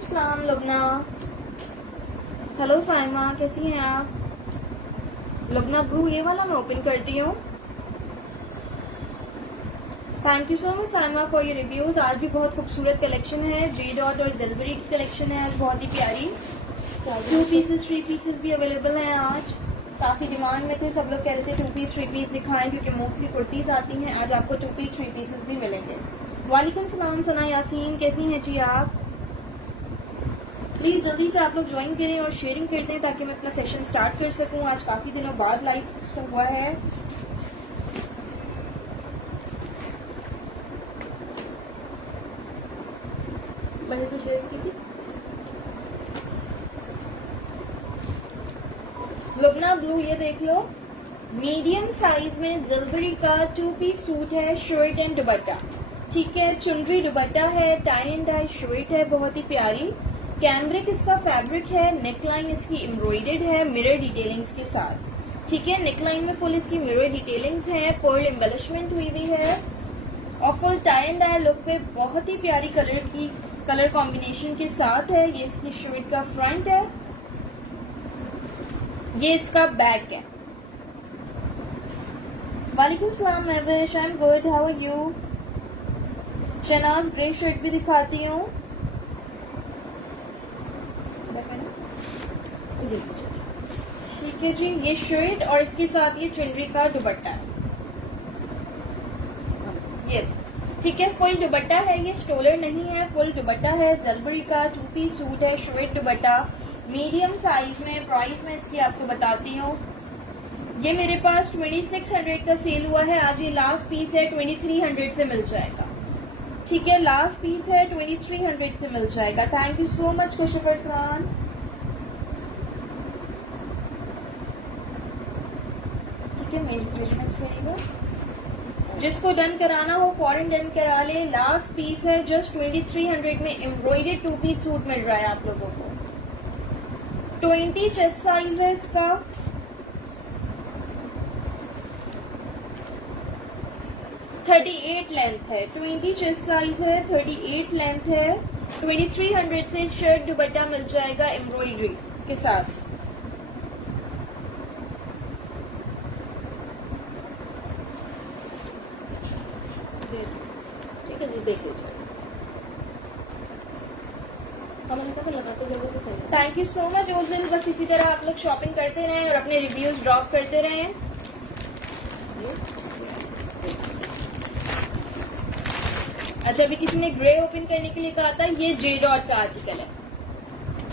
सलाम लबना। हेलो साइमा, कैसी हैं आप? लबना ब्लू ये वाला मैं ओपन करती हूँ। Thank you so much Saima for your reviews. आज भी बहुत खूबसूरत कलेक्शन है, जे डॉट और जलबरी की कलेक्शन है आज, बहुत ही प्यारी। 2 पीसेस 3 पीसेस भी अवेलेबल हैं आज। काफी डिमांड में थे, सब लोग कह रहे थे 2 पीस 3 पीस दिखाएं क्योंकि मोस्टली कुर्तीज आती हैं। आज आपको 2 पीस 3 पीसेस भी मिलेंगे। वालेकुम सलाम सना यासीन, कैसी हैं जी आप? प्लीज जल्दी से आप लोग ज्वाइन करें और शेयरिंग कर दें ताकि मैं अपना सेशन स्टार्ट कर सकूं। आज काफी दिनों बाद लाइव हुआ है। मैंने तो शेयर की थी। लुबना ब्लू ये देख लो, मीडियम साइज में जलबरी का 2 पीस सूट है, शर्ट एंड दुपट्टा। ठीक है, चुनरी दुपट्टा है, टाई एंड डाई शर्ट है, बहुत ही प्यारी। कैमरिक इसका फैब्रिक है, नेकलाइन इसकी एम्ब्रॉयडर्ड है मिरर डिटेलिंग्स के साथ। ठीक है, नेकलाइन में फुल इसकी मिरर डिटेलिंग्स है, पर्ल एम्बेलिशमेंट हुई हुई है और full tie and dye look पे बहुत ही प्यारी कलर कॉम्बिनेशन के साथ है। ये इसकी शर्ट का फ्रंट है, ये इसका बैक है। वालेकुम सलाम Mahvish, I am good, how are you? Shehnaz grey shirt भी दिखाती हूँ। ठीक है जी, ये शर्ट और इसके साथ ये चुनरी का दुपट्टा है। ये ठीक है, फुल दुपट्टा है, ये स्टोलर नहीं है, फुल दुपट्टा है। जलबरी का 2 पीस सूट है, शर्ट दुपट्टा मीडियम साइज में। प्राइस मैं इसकी आपको बताती हूँ। ये मेरे पास 2600 का सेल हुआ है, आज ये लास्ट पीस है, 2300 से मिल जाएगा। ठीक है, लास्ट पीस है, 2300 से मिल जाएगा। थैंक यू सो मच खुशफ अरसलान। ठीक है, मेजरमेंट्स करिएगा। जिसको डन कराना हो फॉरन डन करा ले। लास्ट पीस है, जस्ट 2300 में एम्ब्रॉयडर्ड 2 पीस सूट मिल रहा है आप लोगों को। 20 चेस्ट साइज है इसका। ,38 लेंथ है, 20 चेस्ट साइज है, 38 लेंथ है। 2300 से शर्ट दुपट्टा मिल जाएगा एम्ब्रॉयडरी के साथ। ठीक है जी, देख लीजिए। Thank you so much. उस दिन बस इसी तरह आप लोग शॉपिंग करते रहें और अपने रिव्यूज ड्रॉप करते रहें। अच्छा, अभी किसी ने ग्रे ओपन करने के लिए कहा था, ये जे डॉट का आर्टिकल है।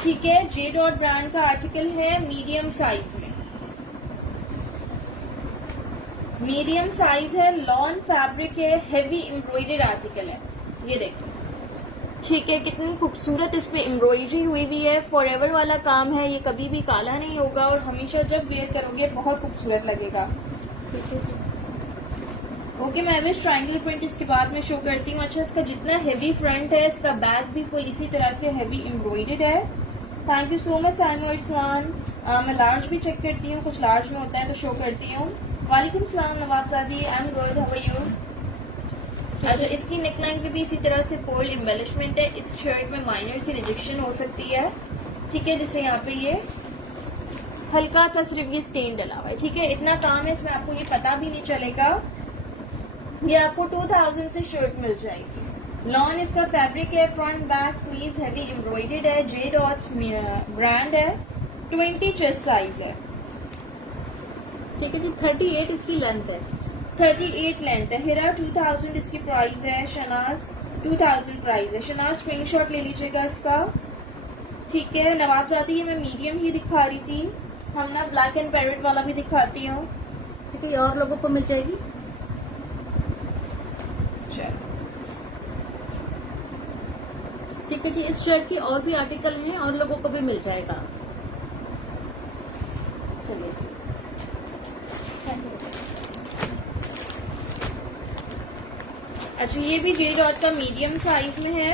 ठीक है, जे डॉट ब्रांड का आर्टिकल है, मीडियम साइज में। मीडियम साइज है, लॉन फैब्रिक है, हेवी एम्ब्रॉयडर्ड आर्टिकल है। ये देखो, ठीक है, कितनी खूबसूरत इस पे एम्ब्रॉयडरी हुई हुई है। फॉरएवर वाला काम है, ये कभी भी काला नहीं होगा और हमेशा जब वेयर करोगे बहुत खूबसूरत लगेगा। ओके, मैं भी ट्रायंगल प्रिंट इसके बाद में शो करती हूँ। अच्छा, इसका जितना हेवी फ्रंट है, इसका बैक भी फुल इसी तरह से हेवी एम्ब्रॉयडर्ड है। Thank you so much Saima Irfan. मैं लार्ज भी चेक करती हूँ, कुछ लार्ज में होता है तो शो करती हूँ। वालेकुम सलाम नवाबजादी, I am good, how are you? अच्छा, इसकी नेकलाइन पे भी इसी तरह से पर्ल एम्बेलिशमेंट है। इस शर्ट में माइनर सी रिजेक्शन हो सकती है। ठीक है, जैसे यहाँ पे ये हल्का सा सिर्फ ये स्टेन डला हुआ है। ठीक है, इतना काम है इसमें, आपको ये पता भी नहीं चलेगा। ये आपको 2000 से शर्ट मिल जाएगी। लॉन इसका फैब्रिक है, front back sleeves heavy embroidered है, जे डॉट्स ब्रांड है, 20 चेस्ट साइज है। ठीक है जी, 38 इसकी लेंथ है, 38 लेंथ है। हिरा 2000 इसकी प्राइस है। शनाज 2000 प्राइस है। शनाज स्क्रीनशॉट ले लीजिएगा इसका। ठीक है, नवाबजादी ये मैं मीडियम ही दिखा रही थी, हम ना ब्लैक एंड पैरेट वाला भी दिखाती हूँ। ठीक है, ये और लोगों को मिल जाएगी। ठीक है जी, इस शर्ट की और भी आर्टिकल हैं और लोगों को भी मिल जाएगा। चलिए, अच्छा, ये भी जे डॉट का मीडियम साइज में है।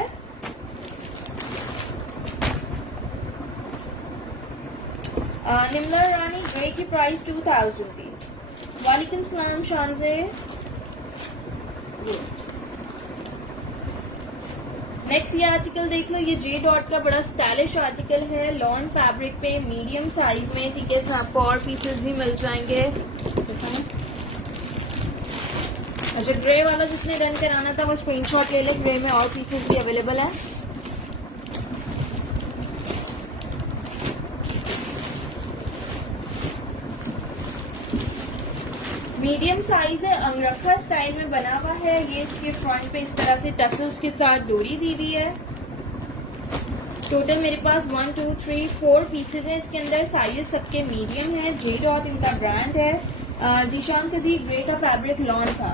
निमला रानी ग्रे की प्राइस 2000 थी। वालेकुम सलाम शानजे। नेक्स्ट ये आर्टिकल देख लो, ये जे डॉट का बड़ा स्टाइलिश आर्टिकल है, लॉन फैब्रिक पे, मीडियम साइज में। ठीक है, इसमें आपको और पीसेस भी मिल जाएंगे। अच्छा, ग्रे वाला जिसने रन कराना था वो स्क्रीनशॉट ले ले, ग्रे में और पीसेस भी अवेलेबल है। मीडियम साइज है, अंगरखा स्टाइल में बना हुआ है। ये इसके फ्रंट पे इस तरह से टसल्स के साथ डोरी दी हुई है। टोटल मेरे पास 1 2 3 4 पीसेज हैं इसके अंदर। साइजेस सबके मीडियम है। जे डॉट इनका ब्रांड है। जीशान कदी ग्रे का फैब्रिक लॉन था।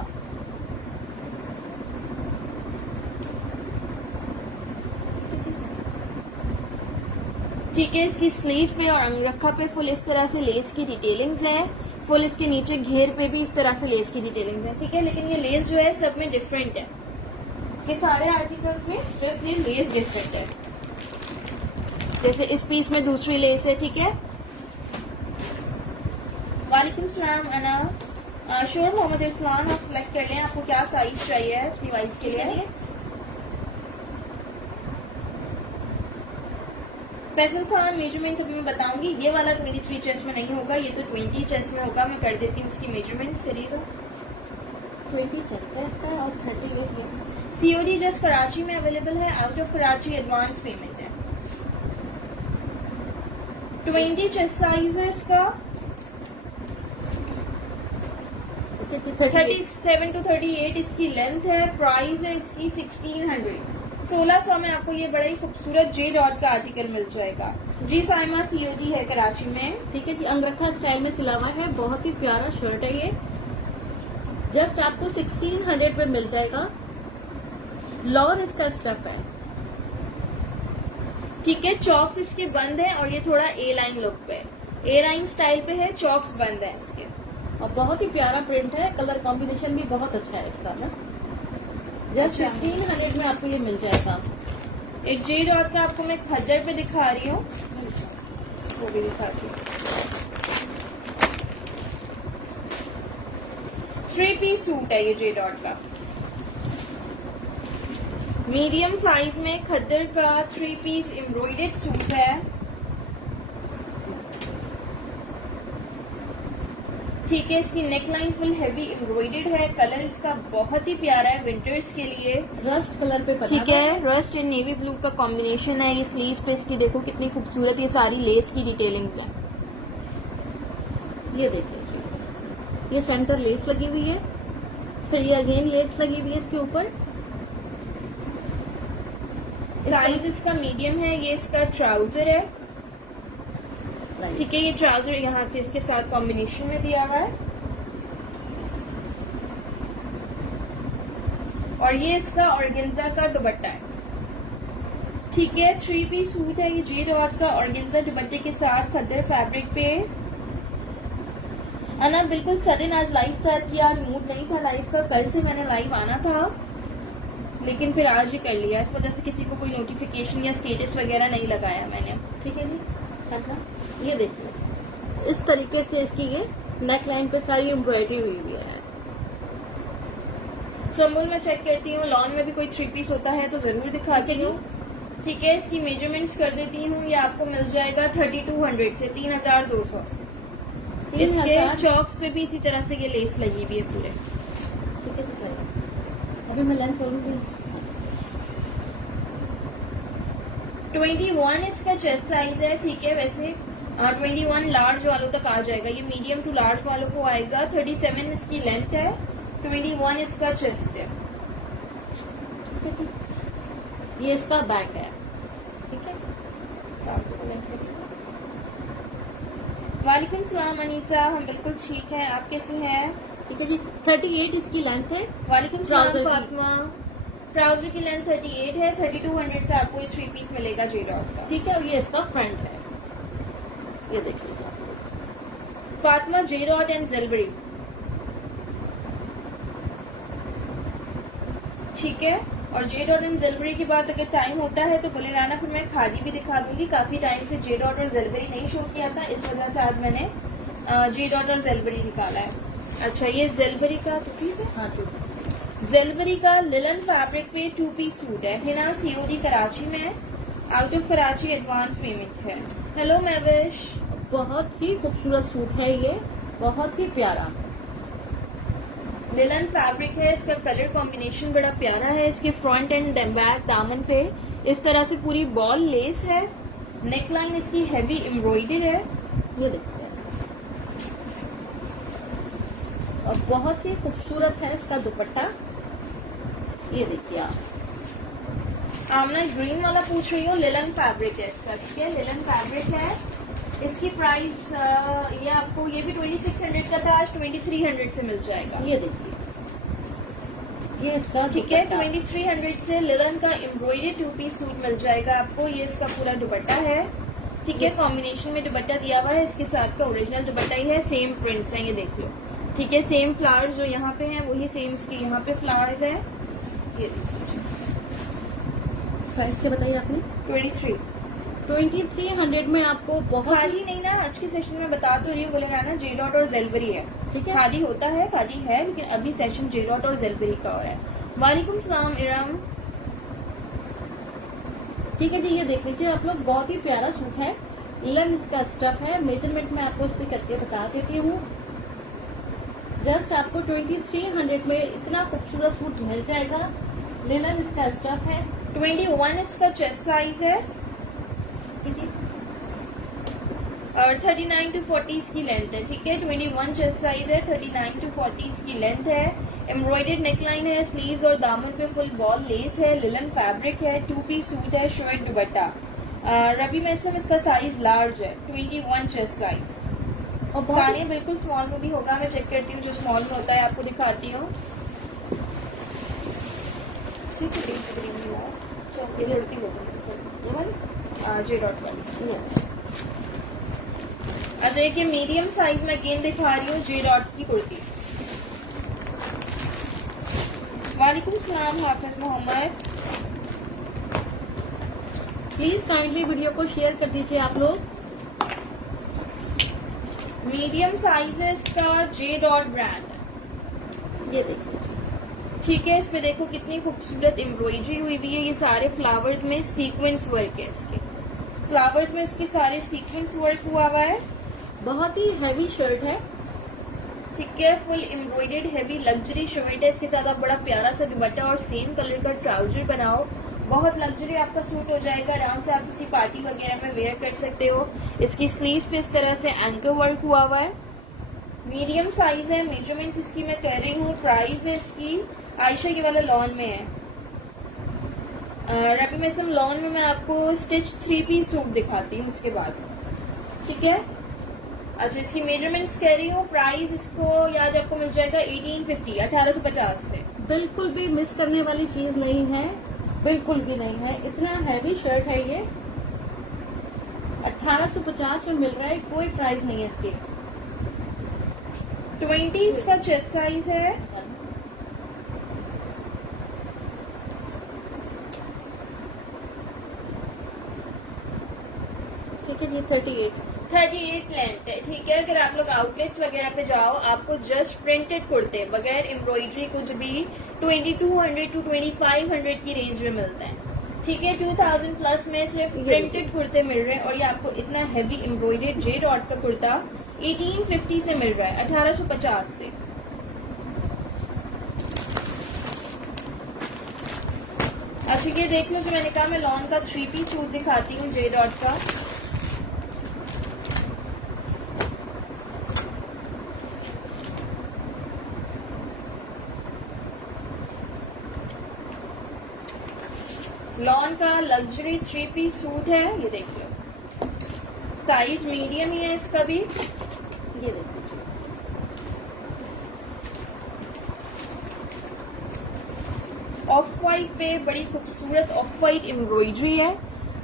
ठीक है, इसकी स्लीव पे और अंगरखा पे फुल इस तरह से लेस की डिटेलिंग्स हैं। फुल इसके नीचे घेर पे भी इस तरह से लेस की डिटेलिंग्स हैं। ठीक है, लेकिन ये लेस जो है सब में डिफरेंट है। ये सारे आर्टिकल्स में जस्ट ये लेस डिफरेंट है। जैसे इस पीस में दूसरी लेस है। ठीक है, वालेकुम सलाम अना। श्योर मोहम्मद इरफान, आप सिलेक्ट कर लें आपको क्या साइज चाहिए अपनी वाइफ के लिए। फैसल खान, मेजरमेंट्स अभी मैं बताऊंगी। ये वाला 23 चेस्ट में नहीं होगा, ये तो 20 चेस्ट में होगा। मैं कर देती हूँ उसकी मेजरमेंट्स। करिएगा 20 चेस्ट है इसका और 30 वेट है। सीओडी जस्ट कराची में अवेलेबल है। Out of Karachi advance payment है। 20 चेस्ट साइज है इसका। 37 to 38 इसकी लेंथ है। प्राइस है इसकी 1600। 1600 में आपको ये बड़ा ही खूबसूरत जे डॉट का आर्टिकल मिल जाएगा। जी साइमा, सीओजी है कराची में। ठीक है जी, अंगरखा स्टाइल में सिला हुआ है। बहुत ही प्यारा शर्ट है ये। जस्ट आपको 1600 पे मिल जाएगा। लॉन इसका स्टफ है। ठीक है, चॉक्स इसके बंद है और ये थोड़ा ए लाइन लुक पे, ए लाइन स्टाइल पे है। चॉक्स बंद है इसके और बहुत ही प्यारा प्रिंट है। कलर कॉम्बिनेशन भी बहुत अच्छा है इसका ना। जस्ट 1600 में आपको ये मिल जाएगा। एक जे डॉट का आपको मैं खद्दर पे दिखा रही हूँ, वो भी दिखाती हूँ। 3 पीस सूट है ये जे डॉट का। मीडियम साइज में खद्दर का 3 पीस एम्ब्रॉयडर्ड सूट है। ठीक है, इसकी नेकलाइन फुल हैवी एम्ब्रॉयडर्ड है। कलर इसका बहुत ही प्यारा है विंटर्स के लिए। रस्ट कलर पे बना ठीक है, रस्ट एंड नेवी ब्लू का कॉम्बिनेशन है। ये स्लीव्स पे इसकी देखो कितनी खूबसूरत ये सारी लेस की डिटेलिंग्स हैं। ये देखिए जी, ये सेंटर लेस लगी हुई है। फिर ये अगेन लेस लगी हुई है इसके ऊपर। साइज इसका मीडियम है। ये इसका ट्राउजर है। ठीक है, ये ट्राउजर यहाँ से इसके साथ कॉम्बिनेशन में दिया हुआ है। और ये इसका ऑर्गेन्जा का दुपट्टा है। ठीक है, 3 पीस सूट है ये जे डॉट का ऑर्गेन्जा दुपट्टे के साथ खद्दर फैब्रिक पे। अना बिल्कुल सडन आज लाइव स्टार्ट किया, मूड नहीं था लाइव का। कल से मैंने लाइव आना था लेकिन फिर आज ही कर लिया। इस वजह से किसी को कोई नोटिफिकेशन या स्टेटस वगैरह नहीं लगाया मैंने। ठीक है जी, ये देखिए इस तरीके से इसकी ये नेक लाइन पे सारी एम्ब्रॉयडरी हुई हुई है। समूल मैं चेक करती हूँ, लॉन में भी कोई 3 पीस होता है तो जरूर दिखाती हूँ। ठीक है, इसकी मेजरमेंट्स कर देती हूँ। ये आपको मिल जाएगा 3200 से 3200 से। इसके चॉक्स पे भी इसी तरह से ये लेस लगी हुई है पूरे। ठीक है, दिखाइए। अभी मैं लेंथ करूंगी। 21 इसका चेस्ट साइज है। ठीक है, वैसे 21 लार्ज वालों तक आ जाएगा। ये मीडियम टू लार्ज वालों को आएगा। 37 इसकी लेंथ है। 21 इसका चेस्ट है। ये इसका बैक है। ठीक है, वालेकुम सलाम अनीसा, हम बिल्कुल ठीक है। आप कैसे हैं? ठीक है जी, 38 इसकी लेंथ है। वालेकुम सलाम ट्राउजर की। फातिमा। ट्राउजर की लेंथ 38 है। 3200 से आपको ये 3 पीस मिलेगा जे डॉट का। ठीक है, और ये इसका फ्रंट है। ये देख लीजिए फातिमा, जे डॉट एंड जेलबरी। ठीक है, और जे डॉट एंड जेलबरी के बाद अगर टाइम होता है तो बोले रहना, फिर मैं खादी भी दिखा दूंगी। काफी टाइम से जे डॉट और जेलबरी नहीं शो किया था, इस वजह से आज मैंने जे डॉट और जेलबरी निकाला है। अच्छा, ये जेलबरी का 2 पीस है। हाँ, जेलवरी का लिलन फैब्रिक पे 2 पीस सूट है। हिना सीओडी कराची में है, out of Karachi advance payment है। हेलो मैविश। बहुत ही खूबसूरत सूट है ये, बहुत ही प्यारा। लिलन फैब्रिक है, इसका कलर कॉम्बिनेशन बड़ा प्यारा है। इसके फ्रंट एंड बैक दामन पे इस तरह से पूरी बॉल लेस है। नेक लाइन इसकी हैवी एम्ब्रॉयडर्ड है। ये देखिए, और बहुत ही खूबसूरत है इसका दुपट्टा। ये देखिए आप। आमना ग्रीन वाला पूछ रही हो, लिलन फैब्रिक है इसका, ठीक है। लिलन फैब्रिक है, इसकी प्राइस ये आपको, ये भी 2600 का था, आज 2300 से मिल जाएगा। ये देखिए, ये इसका ठीक है, दुपट्टा। 2300 से लिलन का एम्ब्रॉयडरी 2 पीस सूट मिल जाएगा आपको। ये इसका पूरा दुपट्टा है, ठीक है। कॉम्बिनेशन में दुपट्टा दिया हुआ है, इसके साथ का ओरिजिनल दुपट्टा ही है। सेम प्रिंट्स हैं, ये देख लो, ठीक है। सेम फ्लावर्स जो यहाँ पे हैं वही सेम इसके यहाँ पे फ्लावर्स हैं। ये देखिए, प्राइस क्या बताइए आपने? 2300 में आपको बहुत खादी नहीं ना, आज के सेशन में बता तो रही हूँ, बोलेगा ना जे डॉट और जेलबरी है, ठीक है। खादी होता है, खादी है, लेकिन अभी सेशन जे डॉट और जेलबरी का हो रहा है। वालेकुम सलाम इरम। ठीक है जी, ये देख लीजिए आप लोग, बहुत ही प्यारा सूट है। लिलन इसका स्टफ है, मेजरमेंट में आपको इसलिए करके बता देती हूँ। जस्ट आपको 2300 में इतना खूबसूरत सूट मिल जाएगा। लिलन इसका स्टफ है। 21 इसका चेस्ट साइज है जी, और 39 to 40 की लेंथ है, ठीक है। 21 चेस्ट साइज है, 39 to 40 की लेंथ है। एम्ब्रॉयडर्ड नेकलाइन है, स्लीव्स और दामन पे फुल बॉल लेस है। लिलन फैब्रिक है, 2 पीस सूट है, शर्ट दुपट्टा। रबी मैसम इसका साइज लार्ज है, 21 चेस्ट साइज। और बहुत सानिया बिल्कुल स्मॉल में भी होगा, मैं चेक करती हूँ जो स्मॉल में होता है आपको दिखाती हूँ। ठीक है, ये लड़की होगी जे डॉट वाली। अच्छा, एक ये मीडियम साइज में अगेन दिखा रही हूँ, जे डॉट की कुर्ती। वालेकुम सलाम हाफिज मोहम्मद। प्लीज काइंडली वीडियो को शेयर कर दीजिए आप लोग। मीडियम साइज है इसका, जे डॉट ब्रांड है, ये देखिए, ठीक है। इस पे देखो कितनी खूबसूरत एम्ब्रॉयडरी हुई हुई है। ये सारे फ्लावर्स में सीक्वेंस वर्क है, इसके फ्लावर्स में इसके सारे सीक्वेंस वर्क हुआ हुआ है। बहुत ही हैवी शर्ट है। ठीक है, full embroidered heavy luxury shirt है। इसके साथ आप बड़ा प्यारा सा दुपट्टा और सेम कलर का ट्राउजर बनाओ, बहुत लग्जरी आपका सूट हो जाएगा। आराम से आप किसी पार्टी वगैरह में वेयर कर सकते हो। इसकी स्लीव्स पे इस तरह से एंकर वर्क हुआ हुआ है। मीडियम साइज है, मेजरमेंट्स इसकी मैं कर रही हूँ। प्राइस है इसकी, आयशा के वाला लॉन में है, रबी मैसम लॉन में मैं आपको स्टिच 3 पीस सूट दिखाती हूँ इसके बाद, ठीक है। अच्छा, इसकी मेजरमेंट्स कह रही हूँ। प्राइस इसको याद आपको मिल जाएगा 1850, 1850 से। बिल्कुल भी मिस करने वाली चीज नहीं है, बिल्कुल भी नहीं है। इतना हैवी शर्ट है ये, 1850 में मिल रहा है, कोई प्राइस नहीं है इसकी। 20 का चेस्ट साइज है। ठीक है जी, 38 लेंथ है, ठीक है। अगर आप लोग आउटलेट्स वगैरह पे जाओ, आपको जस्ट प्रिंटेड कुर्ते बगैर एम्ब्रॉयडरी कुछ भी 2200 to 2500 की रेंज में मिलते हैं, ठीक है। 2000 प्लस में सिर्फ प्रिंटेड कुर्ते मिल रहे हैं, और ये आपको इतना हैवी एम्ब्रॉयडर्ड जे डॉट का कुर्ता 1850 से मिल रहा है, 1850 से। अच्छा, ये देख लो, जो मैंने कहा मैं लॉन का 3 पीस सूट दिखाती हूँ जे डॉट का। लॉन का लग्जरी 3 पीस सूट है, ये देखिए। साइज मीडियम ही है इसका भी। ये देखिए, ऑफ वाइट पे बड़ी खूबसूरत ऑफ वाइट एम्ब्रॉयडरी है,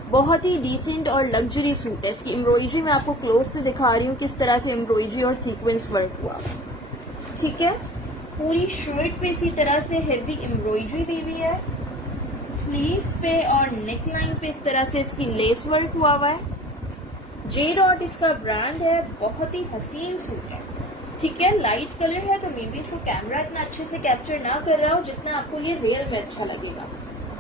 बहुत ही डिसेंट और लग्जरी सूट है। इसकी एम्ब्रॉयडरी मैं आपको क्लोज से दिखा रही हूँ किस तरह से एम्ब्रॉयडरी और सीक्वेंस वर्क हुआ, ठीक है। पूरी शर्ट पे इसी तरह से हैवी एम्ब्रॉयडरी दी हुई है। स्लीव्स पे और नेक लाइन पे इस तरह से इसकी लेस वर्क हुआ हुआ है। जे डॉट इसका ब्रांड है, बहुत ही हसीन सूट है, ठीक है, लाइट कलर है तो मे बी इसको कैमरा इतना अच्छे से कैप्चर ना कर रहा हो जितना आपको ये रियल में अच्छा लगेगा।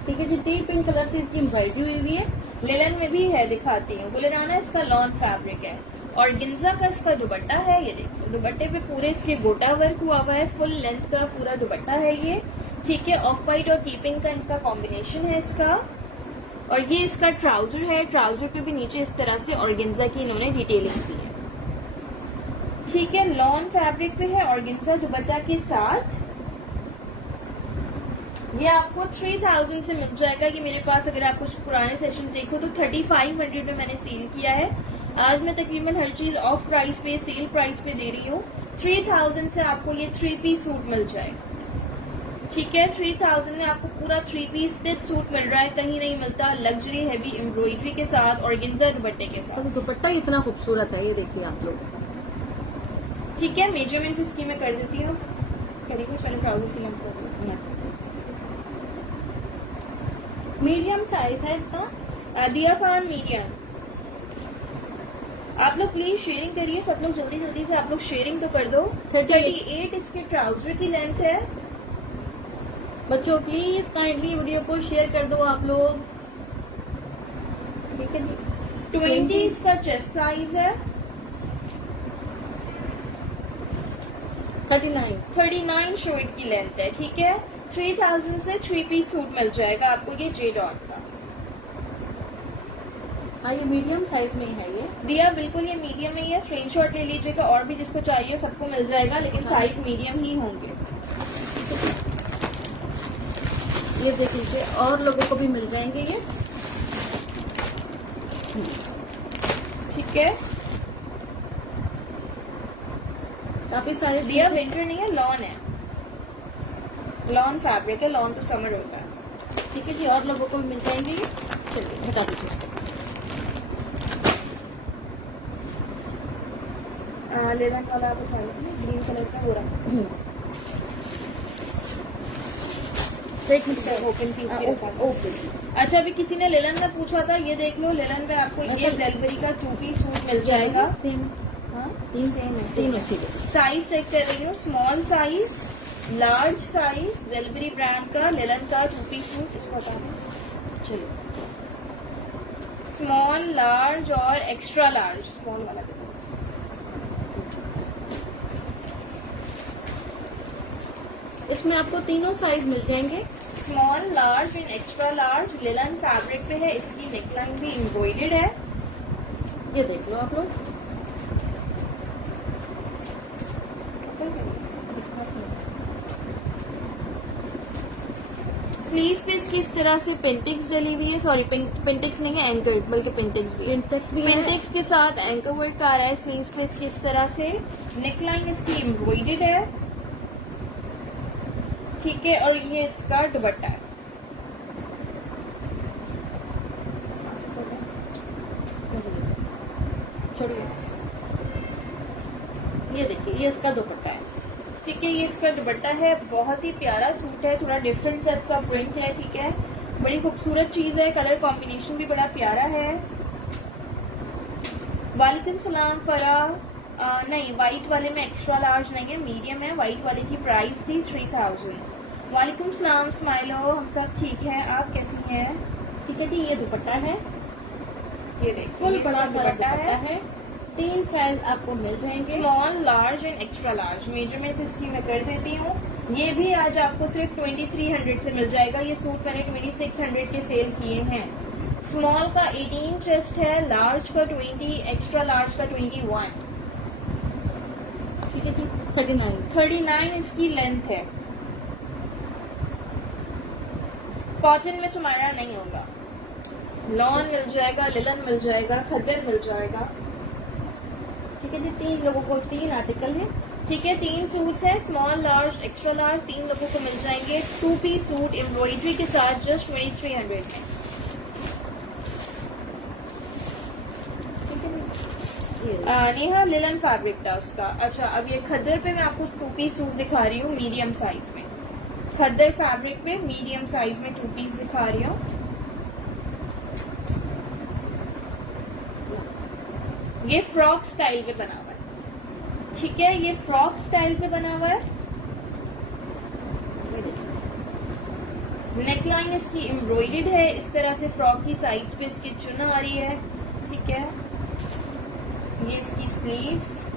ठीक है जी, डीप पिंक कलर से इसकी एम्ब्रॉयडरी हुई हुई है। लिलन में भी है, दिखाती हूँ। गुलराना इसका लॉन फैब्रिक है और गिंजा का इसका दुपट्टा है। ये देखो, दुपट्टे पे पूरे इसके गोटा वर्क हुआ हुआ है, फुल लेंथ का पूरा दुपट्टा है ये। ठीक है, ऑफ वाइट और टीपिंग का इनका कॉम्बिनेशन है इसका। और ये इसका ट्राउजर है, ट्राउजर पे भी नीचे इस तरह से ऑर्गेन्जा की इन्होंने डिटेलिंग की है। ठीक है, लॉन फैब्रिक पे है ऑर्गेन्जा दुपट्टा के साथ। ये आपको 3000 से मिल जाएगा। ये मेरे पास अगर आप कुछ पुराने सेशन देखो तो 3500 में मैंने सेल किया है। आज मैं तकरीबन हर चीज ऑफ प्राइस पे, सेल प्राइस पे दे रही हूँ। 3000 से आपको ये 3 पीस सूट मिल जाएगा। ठीक है, 3000 में आपको पूरा 3 पीस स्टिच सूट मिल रहा है, कहीं नहीं मिलता। लग्जरी हैवी एम्ब्रॉयडरी के साथ और गिंजा दुपट्टे के साथ। तो दुपट्टा इतना खूबसूरत है, ये देखिए आप लोग। ठीक है, मेजरमेंट्स इसकी मैं कर देती हूँ। करेंगे पहले ट्राउजर की लेंथ कर मीडियम साइज है इसका। दिया खान मीडियम। आप लोग प्लीज शेयरिंग करिए, सब लोग जल्दी जल्दी से आप लोग शेयरिंग तो कर दो। 38 इसके ट्राउजर की लेंथ है। बच्चों प्लीज काइंडली वीडियो को शेयर कर दो आप लोग। ठीक है जी। 20 इसका चेस्ट साइज है। 39 शर्ट की लेंथ है। ठीक है, 3000 से 3 पीस सूट मिल जाएगा आपको ये जे डॉट का। हाँ, ये मीडियम साइज में ही है ये। दिया बिल्कुल ये मीडियम में ही है, स्क्रीनशॉट ले लीजिएगा। और भी जिसको चाहिए सबको मिल जाएगा, लेकिन साइज मीडियम ही होंगे। ये देख लीजिए, और लोगों को भी मिल जाएंगे ये। ठीक है, काफी सारे दिया विंटर नहीं है, लॉन है। लॉन फैब्रिक है, लॉन तो समर होता है। ठीक है जी, और लोगों को भी मिल जाएंगे ये। चलिए हटा दीजिए इसको। लेवन वाला आप उठा लीजिए, ग्रीन कलर का हो रहा है। ओपन पीस के रखा है। ओके। अच्छा, अभी किसी ने लेलन में पूछा था, ये देख लो। लेलन में आपको ये जेलबरी का 2 पीस सूट मिल जाएगा। सेम। हाँ, तीन है। ठीक है। साइज चेक कर रही हूँ, स्मॉल साइज, लार्ज साइज, जेलबरी ब्रांड का लेलन का 2 पीस सूट। इसको हटा दें। चलिए, स्मॉल, लार्ज और एक्स्ट्रा लार्ज। स्मॉल वाला देखो। इसमें आपको तीनों साइज मिल जाएंगे। Small, large and extra large. लेलन फैब्रिक पे है, इसकी नेकलाइन भी एम्ब्रॉयडर्ड है। ये देख लो आप लोग। स्लीव्स पे इसकी इस तरह से पेंटिक्स डली हुई है। सॉरी, पेंटिक्स नहीं है, एंकर, बल्कि पेंटिक्स भी है। पेंटिक्स के साथ एंकर वर्क आ रहा है स्लीव्स पे इसकी इस तरह से। नेकलाइन इसकी एम्ब्रॉयडर्ड है। ठीक है, और ये इसका दुपट्टा है। छोड़िए, ये देखिए, ये इसका दुपट्टा है। ठीक है, ये इसका दुपट्टा है। बहुत ही प्यारा सूट है, थोड़ा डिफरेंट सा इसका प्रिंट है। ठीक है, बड़ी खूबसूरत चीज है। कलर कॉम्बिनेशन भी बड़ा प्यारा है। वालेकुम सलाम फराह। नहीं, व्हाइट वाले में एक्स्ट्रा लार्ज नहीं है, मीडियम है। व्हाइट वाले की प्राइस थी 3000। वालेकुम सलाम स्माइलो, हम सब ठीक हैं, आप कैसी हैं? ठीक है जी, ये दुपट्टा है। ये देखिए, फुल ये बड़ा इसका सारा दुपट्टा दुपट्टा है। है। 3 साइज आपको मिल जाएंगे। Small, large and extra large. Measurements इसकी मैं कर देती हूँ। ये भी आज आपको सिर्फ 2300 से मिल जाएगा। ये सूट मैंने 2600 के सेल किए हैं। स्मॉल का 18 चेस्ट है, लार्ज का 20, एक्स्ट्रा लार्ज का 21। ठीक है जी, 39 इसकी लेंथ है। कॉटन में सुमाया नहीं होगा। लॉन मिल जाएगा, लिलन मिल जाएगा, खद्दर मिल जाएगा। ठीक है जी, 3 लोगों को 3 आर्टिकल है। ठीक है, 3 सूट्स हैं, स्मॉल, लार्ज, एक्स्ट्रा लार्ज। 3 लोगों को मिल जाएंगे 2 पीस सूट एम्ब्रॉयडरी के साथ जस्ट 2300 में। नेहा लिलन फैब्रिक था उसका। अच्छा, अब ये खद्दर पे मैं आपको 2 पीस सूट दिखा रही हूँ मीडियम साइज में। खद्दर फैब्रिक पे मीडियम साइज में 2 पीस दिखा रही हूँ। ये फ्रॉक स्टाइल पे बना हुआ है। ठीक है, ये फ्रॉक स्टाइल पे बना हुआ है। ये देखिए, नेकलाइन इसकी एम्ब्रॉयडर्ड है, इस तरह से फ्रॉक की साइड्स पे इसकी चुन आ रही है। ठीक है, ये इसकी स्लीव्स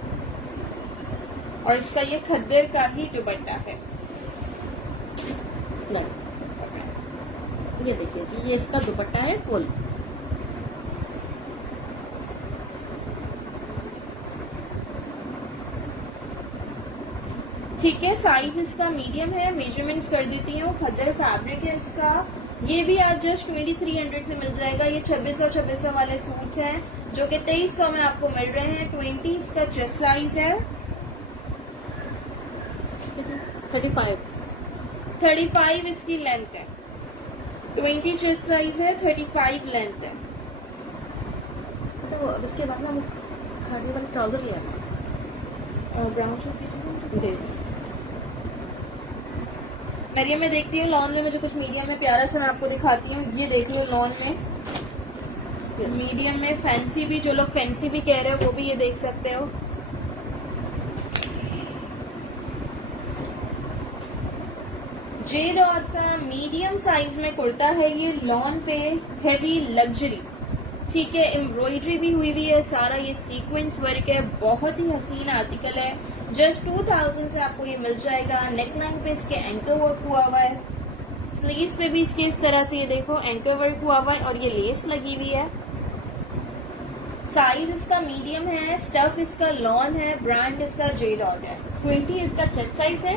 और इसका ये खद्दर का ही दुपट्टा है। नहीं, ये देखिए जी, ये इसका दुपट्टा है फुल। ठीक है, साइज इसका मीडियम है, मेजरमेंट्स कर देती हूँ। खद्दर फैब्रिक है इसका। ये भी आज जस्ट 2300 से मिल जाएगा। ये 2600 वाले सूट्स हैं जो कि 2300 में आपको मिल रहे हैं। 20 इसका चेस्ट साइज है, 35 इसकी लेंथ है। 20 चेस्ट साइज है, 35 लेंथ है। तो अब इसके बाद ना हम खादी वाले ट्राउजर ले आते और ब्राउन शूट हैं। मरियम मैं देखती हूँ लॉन में मुझे कुछ मीडियम में प्यारा सा मैं आपको दिखाती हूँ। ये देख लो लॉन में मीडियम में फैंसी भी, जो लोग फैंसी भी कह रहे हो वो भी ये देख सकते हो। जे डॉट का मीडियम साइज में कुर्ता है ये, लॉन पे हेवी लग्जरी। ठीक है, एम्ब्रॉयडरी भी हुई हुई है, सारा ये सीक्वेंस वर्क है, बहुत ही हसीन आर्टिकल है। जस्ट 2000 से आपको ये मिल जाएगा। नेकलाइन पे इसके एंकर वर्क हुआ हुआ है, स्लीव्स पे भी इसके इस तरह से ये देखो एंकर वर्क हुआ हुआ है और ये लेस लगी हुई है। साइज इसका मीडियम है, स्टफ इसका लॉन है, ब्रांड इसका जे डॉट है। 20 इसका चेस्ट साइज है,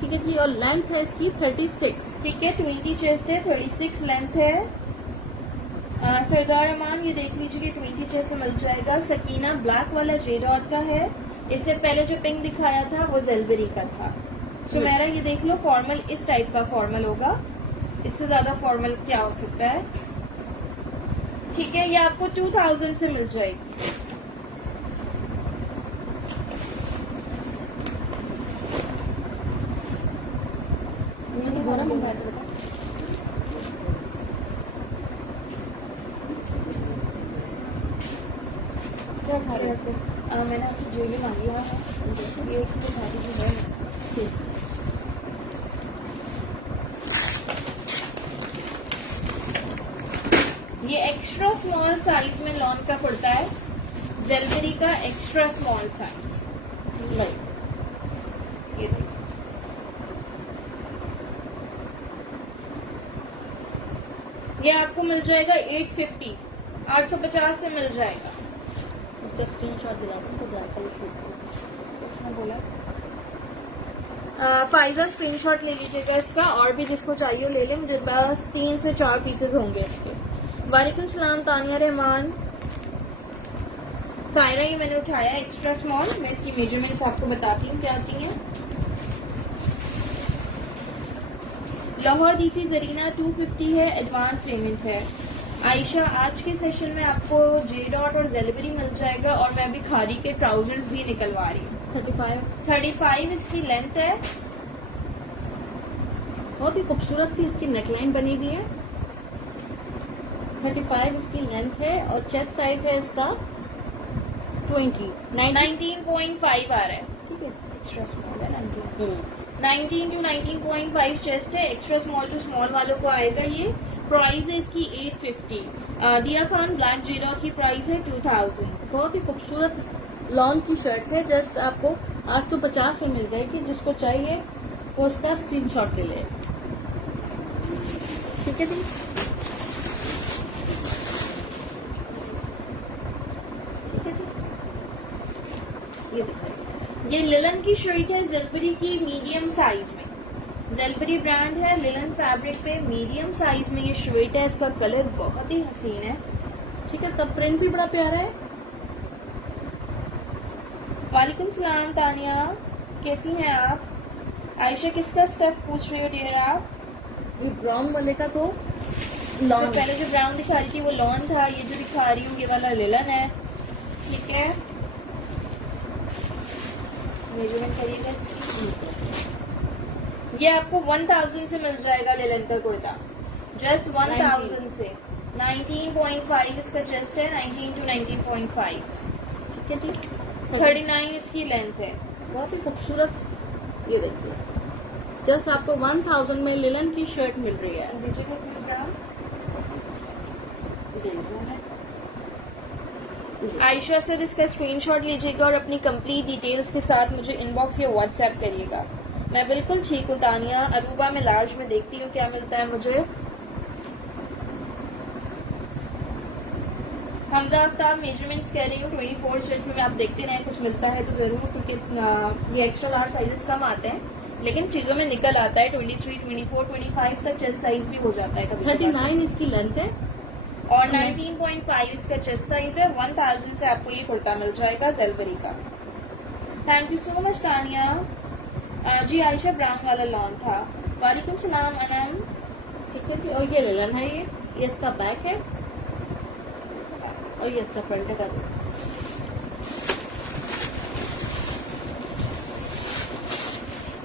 ठीक है जी, और लेंथ है इसकी 36। ठीक है, 20 चेस्ट है, 36 लेंथ है। सरदार अमान ये देख लीजिए कि 20 चेस्ट से मिल जाएगा। सकीना ब्लैक वाला जे डॉट का है। इससे पहले जो पिंक दिखाया था वो जेलबेरी का था। सुमेरा ये देख लो, फॉर्मल इस टाइप का फॉर्मल होगा, इससे ज्यादा फॉर्मल क्या हो सकता है। ठीक है, ये आपको 2000 से मिल जाएगी। मैंने बोरा मंगाया था बेटा। क्या खा रहे हो? मैंने आपसे ज्वेलरी मांगी हुआ है, ये एक तो खा दीजिए। ठीक, ये एक्स्ट्रा स्मॉल साइज में लॉन का कुर्ता है, जेलबेरी का एक्स्ट्रा स्मॉल साइज। राइट। ये देखिए, ये आपको मिल जाएगा 850, 850 से मिल जाएगा। उसका स्क्रीनशॉट दिला दूँ तो ब्लैक कलर शूट। इसमें बोला फाइजा स्क्रीनशॉट ले लीजिएगा इसका, और भी जिसको चाहिए ले लें। मुझे पास 3 से 4 पीसेस होंगे इसके। वालेकुम सलाम तानिया रहमान। सायरा ये मैंने उठाया एक्स्ट्रा स्मॉल। मैं इसकी मेजरमेंट्स आपको बताती हूँ क्या आती हैं। लाहौर डीसी जरीना 250 है, एडवांस पेमेंट है। आयशा आज के सेशन में आपको जे डॉट और जेलबेरी मिल जाएगा, और मैं भी खादी के ट्राउजर्स भी निकलवा रही हूँ। 35 इसकी लेंथ है। बहुत ही खूबसूरत सी इसकी नेकलाइन बनी हुई है। 35 इसकी लेंथ है और चेस्ट साइज है इसका 19.5 आ रहा है। ठीक है। एक्स्ट्रा स्मॉल है 19 to 19.5 चेस्ट है। एक्स्ट्रा स्मॉल टू स्मॉल वालों को आएगा ये। प्राइस है इसकी 850। दिया खान ब्लैक जीरा की प्राइस है 2000। बहुत ही खूबसूरत लॉन की शर्ट है, जस्ट आपको 850 में मिल जाएगी। जिसको चाहिए वो उसका स्क्रीनशॉट ले ले। ठीक है जी, ठीक है जी। ये दिखाइए, ये लिलन की शर्ट है, जेलबेरी की मीडियम साइज में। जेलबेरी ब्रांड है, लिलन फैब्रिक पे मीडियम साइज में ये शर्ट है। इसका कलर बहुत ही हसीन है। ठीक है, इसका प्रिंट भी बड़ा प्यारा है। वालेकुम सलाम तानिया, कैसी हैं आप? आयशा किसका स्टफ पूछ रही हो डियर आप? ये ब्राउन वाले का तो तो लॉन पहले जो ब्राउन दिखा रही थी वो लॉन था, ये जो दिखा रही हूँ ये वाला लिलन है। ठीक है, मेजरमेंट करिएगा इसकी। ये आपको 1000 से मिल जाएगा लिलन का कुर्ता, जस्ट 1000 से। 19.5 इसका चेस्ट है, 19 to 19.5। ठीक है जी। 39 इसकी लेंथ है। बहुत ही खूबसूरत। ये देखिए, जस्ट आपको 1000 में लिलन की शर्ट मिल रही है। आयशा सर इसका स्क्रीनशॉट लीजिएगा और अपनी कंप्लीट डिटेल्स के साथ मुझे इनबॉक्स या व्हाट्सएप करिएगा। मैं बिल्कुल ठीक हूँ तानिया। अरूबा में लार्ज में देखती हूँ क्या मिलता है मुझे। हमजा आफ्ताब मेजरमेंट्स कह रही हूँ 24 चेस्ट में आप देखते रहे कुछ मिलता है तो जरूर, क्योंकि ये एक्स्ट्रा लार्ज साइजेस कम आते हैं लेकिन चीजों में निकल आता है। 23, 24, 25 तक चेस्ट साइज भी हो जाता है कभी। 39 इसकी लेंथ है और 19.5 इसका चेस्ट साइज है। 1000 से आपको ये कुर्ता मिल जाएगा जेलबरी का। Thank you so much Tania. जी आयशा ब्राउन वाला लॉन था। वालेकुम सलाम अनम। ठीक है जी। और ये लिलन है, ये इसका बैक है और ये इसका फ्रंट है।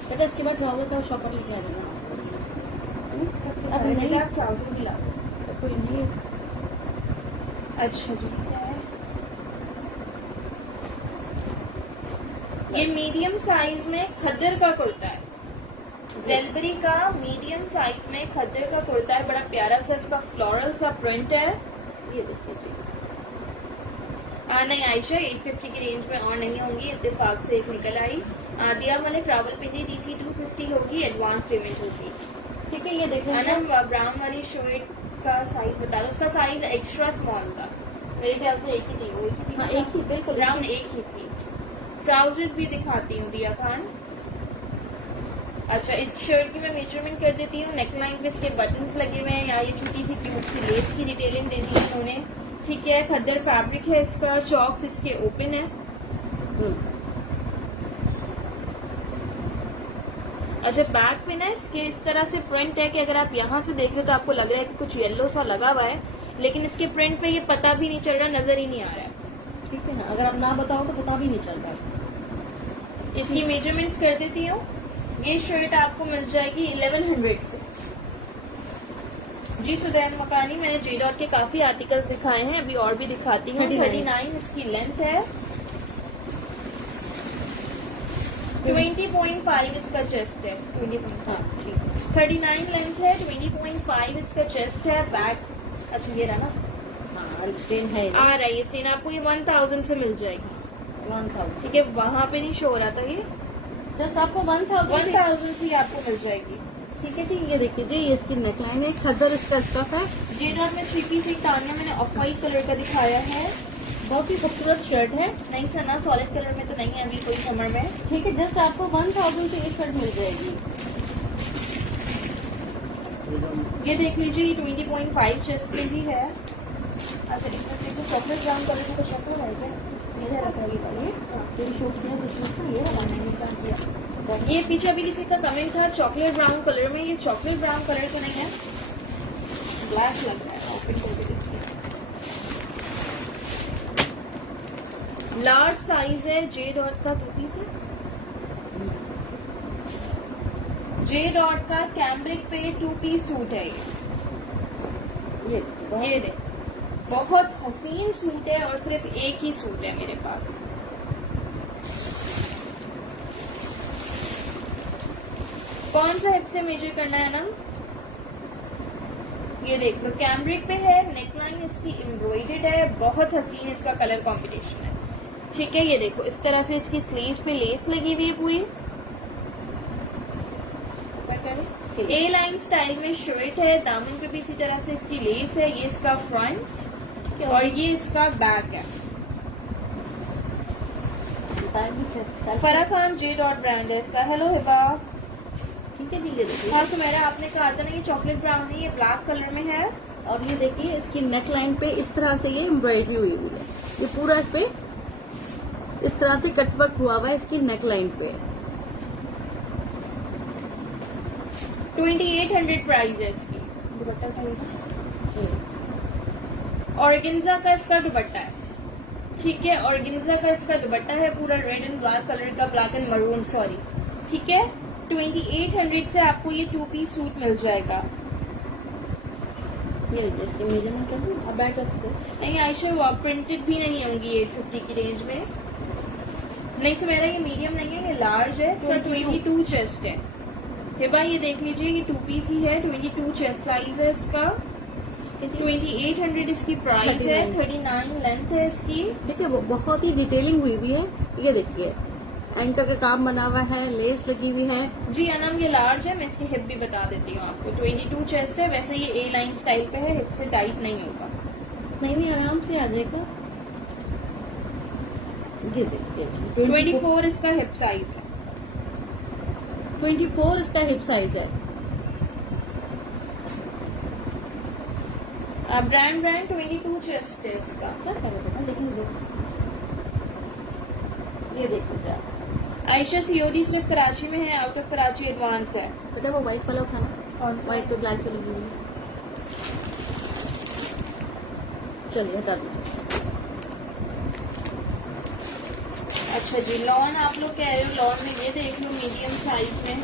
बेटा इसके बाद ट्राउजर का शॉपर लेके आ जाना। अभी नहीं, आप ट्राउजर भी ला दो। तो कोई नहीं। अच्छा जी। ये मीडियम साइज में खद्दर का कुर्ता है। जेलबरी का मीडियम साइज में खद्दर का कुर्ता है। बड़ा प्यारा सा इसका फ्लोरल सा प्रिंट है। ये देखिए जी। नहीं आयशा 850 की रेंज में और नहीं होंगी, इत्तेफाक से एक निकल आई। दिया मलिक रावल पिंडी DC 250 होगी, एडवांस पेमेंट होगी। ठीक है, ये देखिए अनम ब्राउन वाली शर्ट का साइज बता दो। उसका साइज एक्स्ट्रा स्मॉल था, मेरे ख्याल से एक ही थी। वो एक ही थी। हाँ, एक ही, बिल्कुल ब्राउन एक ही थी। ट्राउजर्स भी दिखाती हूँ दिया खान। अच्छा, इस शर्ट की मैं मेजरमेंट कर देती हूँ। नेकलाइन पे इसके बटन्स लगे हुए हैं, या ये छोटी सी क्यूट सी लेस की डिटेलिंग दे दी है उन्होंने। ठीक है, खद्दर फैब्रिक है इसका। चॉक्स इसके ओपन है। अच्छा, बैक पे ना इसके इस तरह से प्रिंट है कि अगर आप यहाँ से देख रहे तो आपको लग रहा है कि कुछ येलो सा लगा हुआ है, लेकिन इसके प्रिंट पे ये पता भी नहीं चल रहा, नजर ही नहीं आ रहा है। ठीक है ना, अगर आप ना बताओ तो पता भी नहीं चल रहा। इसकी मेजरमेंट्स कर देती हूँ। ये शर्ट आपको मिल जाएगी 1100 से। जी सुदैन मकानी, मैंने जे डॉट के काफी आर्टिकल्स दिखाए हैं, अभी और भी दिखाती हूँ। 39 इसकी लेंथ है। 20.5 इसका चेस्ट है। 39 लेंथ है, 20.5 इसका चेस्ट है। बैक अच्छा ये रहा ना। हाँ, स्टेन है आ रहा है स्टेन। आपको ये 1000 से मिल जाएगी। 1000। ठीक है, वहां पे नहीं शो हो रहा था ये। जस्ट आपको 1000 से आपको मिल जाएगी। ठीक है जी। ये देखिए जी, ये इसकी नेकलाइन है, खद्दर इसका स्टफ है। जे डॉट में 3 पीस एक तानिया मैंने ऑफ वाइट कलर का दिखाया है। बहुत ही खूबसूरत शर्ट है। नहीं सना, सॉलिड कलर में तो नहीं है अभी कोई समर में। ठीक है, जस्ट आपको 1000 से ये शर्ट मिल जाएगी। ये देख लीजिए, ये 20.5 चेस्ट पे भी है। अच्छा, इसमें देखो चॉकलेट ब्राउन कलर का चॉकलेट है क्या? ये रखा ये तेरी शूट किया तो शूट का ये वाला मैंने निकाल दिया। ये पीछे अभी किसी का कमेंट था चॉकलेट ब्राउन कलर में। ये चॉकलेट ब्राउन कलर तो नहीं है, ब्लैक लग रहा है। ओपन करके देखिए। लार्ज साइज है। जे डॉट का 2 पीस है। जे डॉट का कैम्ब्रिक पे 2 पीस सूट है ये दे। बहुत हसीन सूट है और सिर्फ एक ही सूट है मेरे पास। कौन सा हिप से मेजर करना है ना? ये देख लो, कैम्ब्रिक पे है। नेकलाइन इसकी एम्ब्रॉयडर्ड है। बहुत हसीन इसका कलर कॉम्बिनेशन है। ठीक है, ये देखो इस तरह से इसकी स्लीव्स पे लेस लगी हुई है पूरी। ए लाइन स्टाइल में शर्ट है। दामन पे भी इसी तरह से इसकी लेस है। ये इसका फ्रंट और ये इसका बैक है। फरा खान जे डॉट ब्रांड है इसका। हेलो हिबा। ठीक है जी। ये देखिए। हाँ सुमेरा, आपने कहा था ना ये चॉकलेट ब्राउन है, ये ब्लैक कलर में है। और ये देखिए इसकी नेक लाइन पे इस तरह से ये एम्ब्रॉयडरी हुई हुई है। ये पूरा इस पे इस तरह से कटवर्क हुआ हुआ है इसकी नेक लाइन पे। 2800 प्राइस है इसकी। दुपट्टा का ऑर्गेन्जा का इसका दुपट्टा है। ठीक है, ऑर्गेन्जा का इसका दुपट्टा है पूरा रेड एंड ब्लैक कलर का, ब्लैक एंड मरून सॉरी। ठीक है, 2800 से आपको ये 2 पीस सूट मिल जाएगा। ये इसकी मेजरमेंट कर अब बैठ सकते। नहीं आयशा, वो प्रिंटेड भी नहीं होंगी 850 की रेंज में। नहीं सुमेरा, ये मीडियम नहीं है, ये लार्ज है। इसका 22 चेस्ट है। हिबा ये देख लीजिए, ये 2 पीस ही है। 22 चेस्ट साइज है इसका। 2800 इसकी प्राइस है। 39 लेंथ है इसकी। ठीक है, वो बहुत ही डिटेलिंग हुई हुई है। ये देखिए, एंकर का काम बना हुआ है, लेस लगी हुई है। जी अनम, ये लार्ज है। मैं इसकी हिप भी बता देती हूँ आपको। 22 चेस्ट है। वैसे ये ए लाइन स्टाइल का है, हिप से टाइट नहीं होगा। नहीं, आराम से आ जाएगा। ये देखिए, 24 इसका हिप साइज है। 24 इसका हिप साइज है। ब्रांड 22 चेस्ट है इसका। क्या कह रहे थे, लेकिन ये देख लीजिए आप। आयशा सीओडी सिर्फ कराची में है, आउट ऑफ कराची एडवांस है। बेटा वो व्हाइट वाला उठाना, कौन सा? व्हाइट तो ब्लैक तो लगी हुई है। चलिए हटा दीजिए। अच्छा जी, लॉन आप लोग कह रहे हो, लॉन में ये देख लो मीडियम साइज में।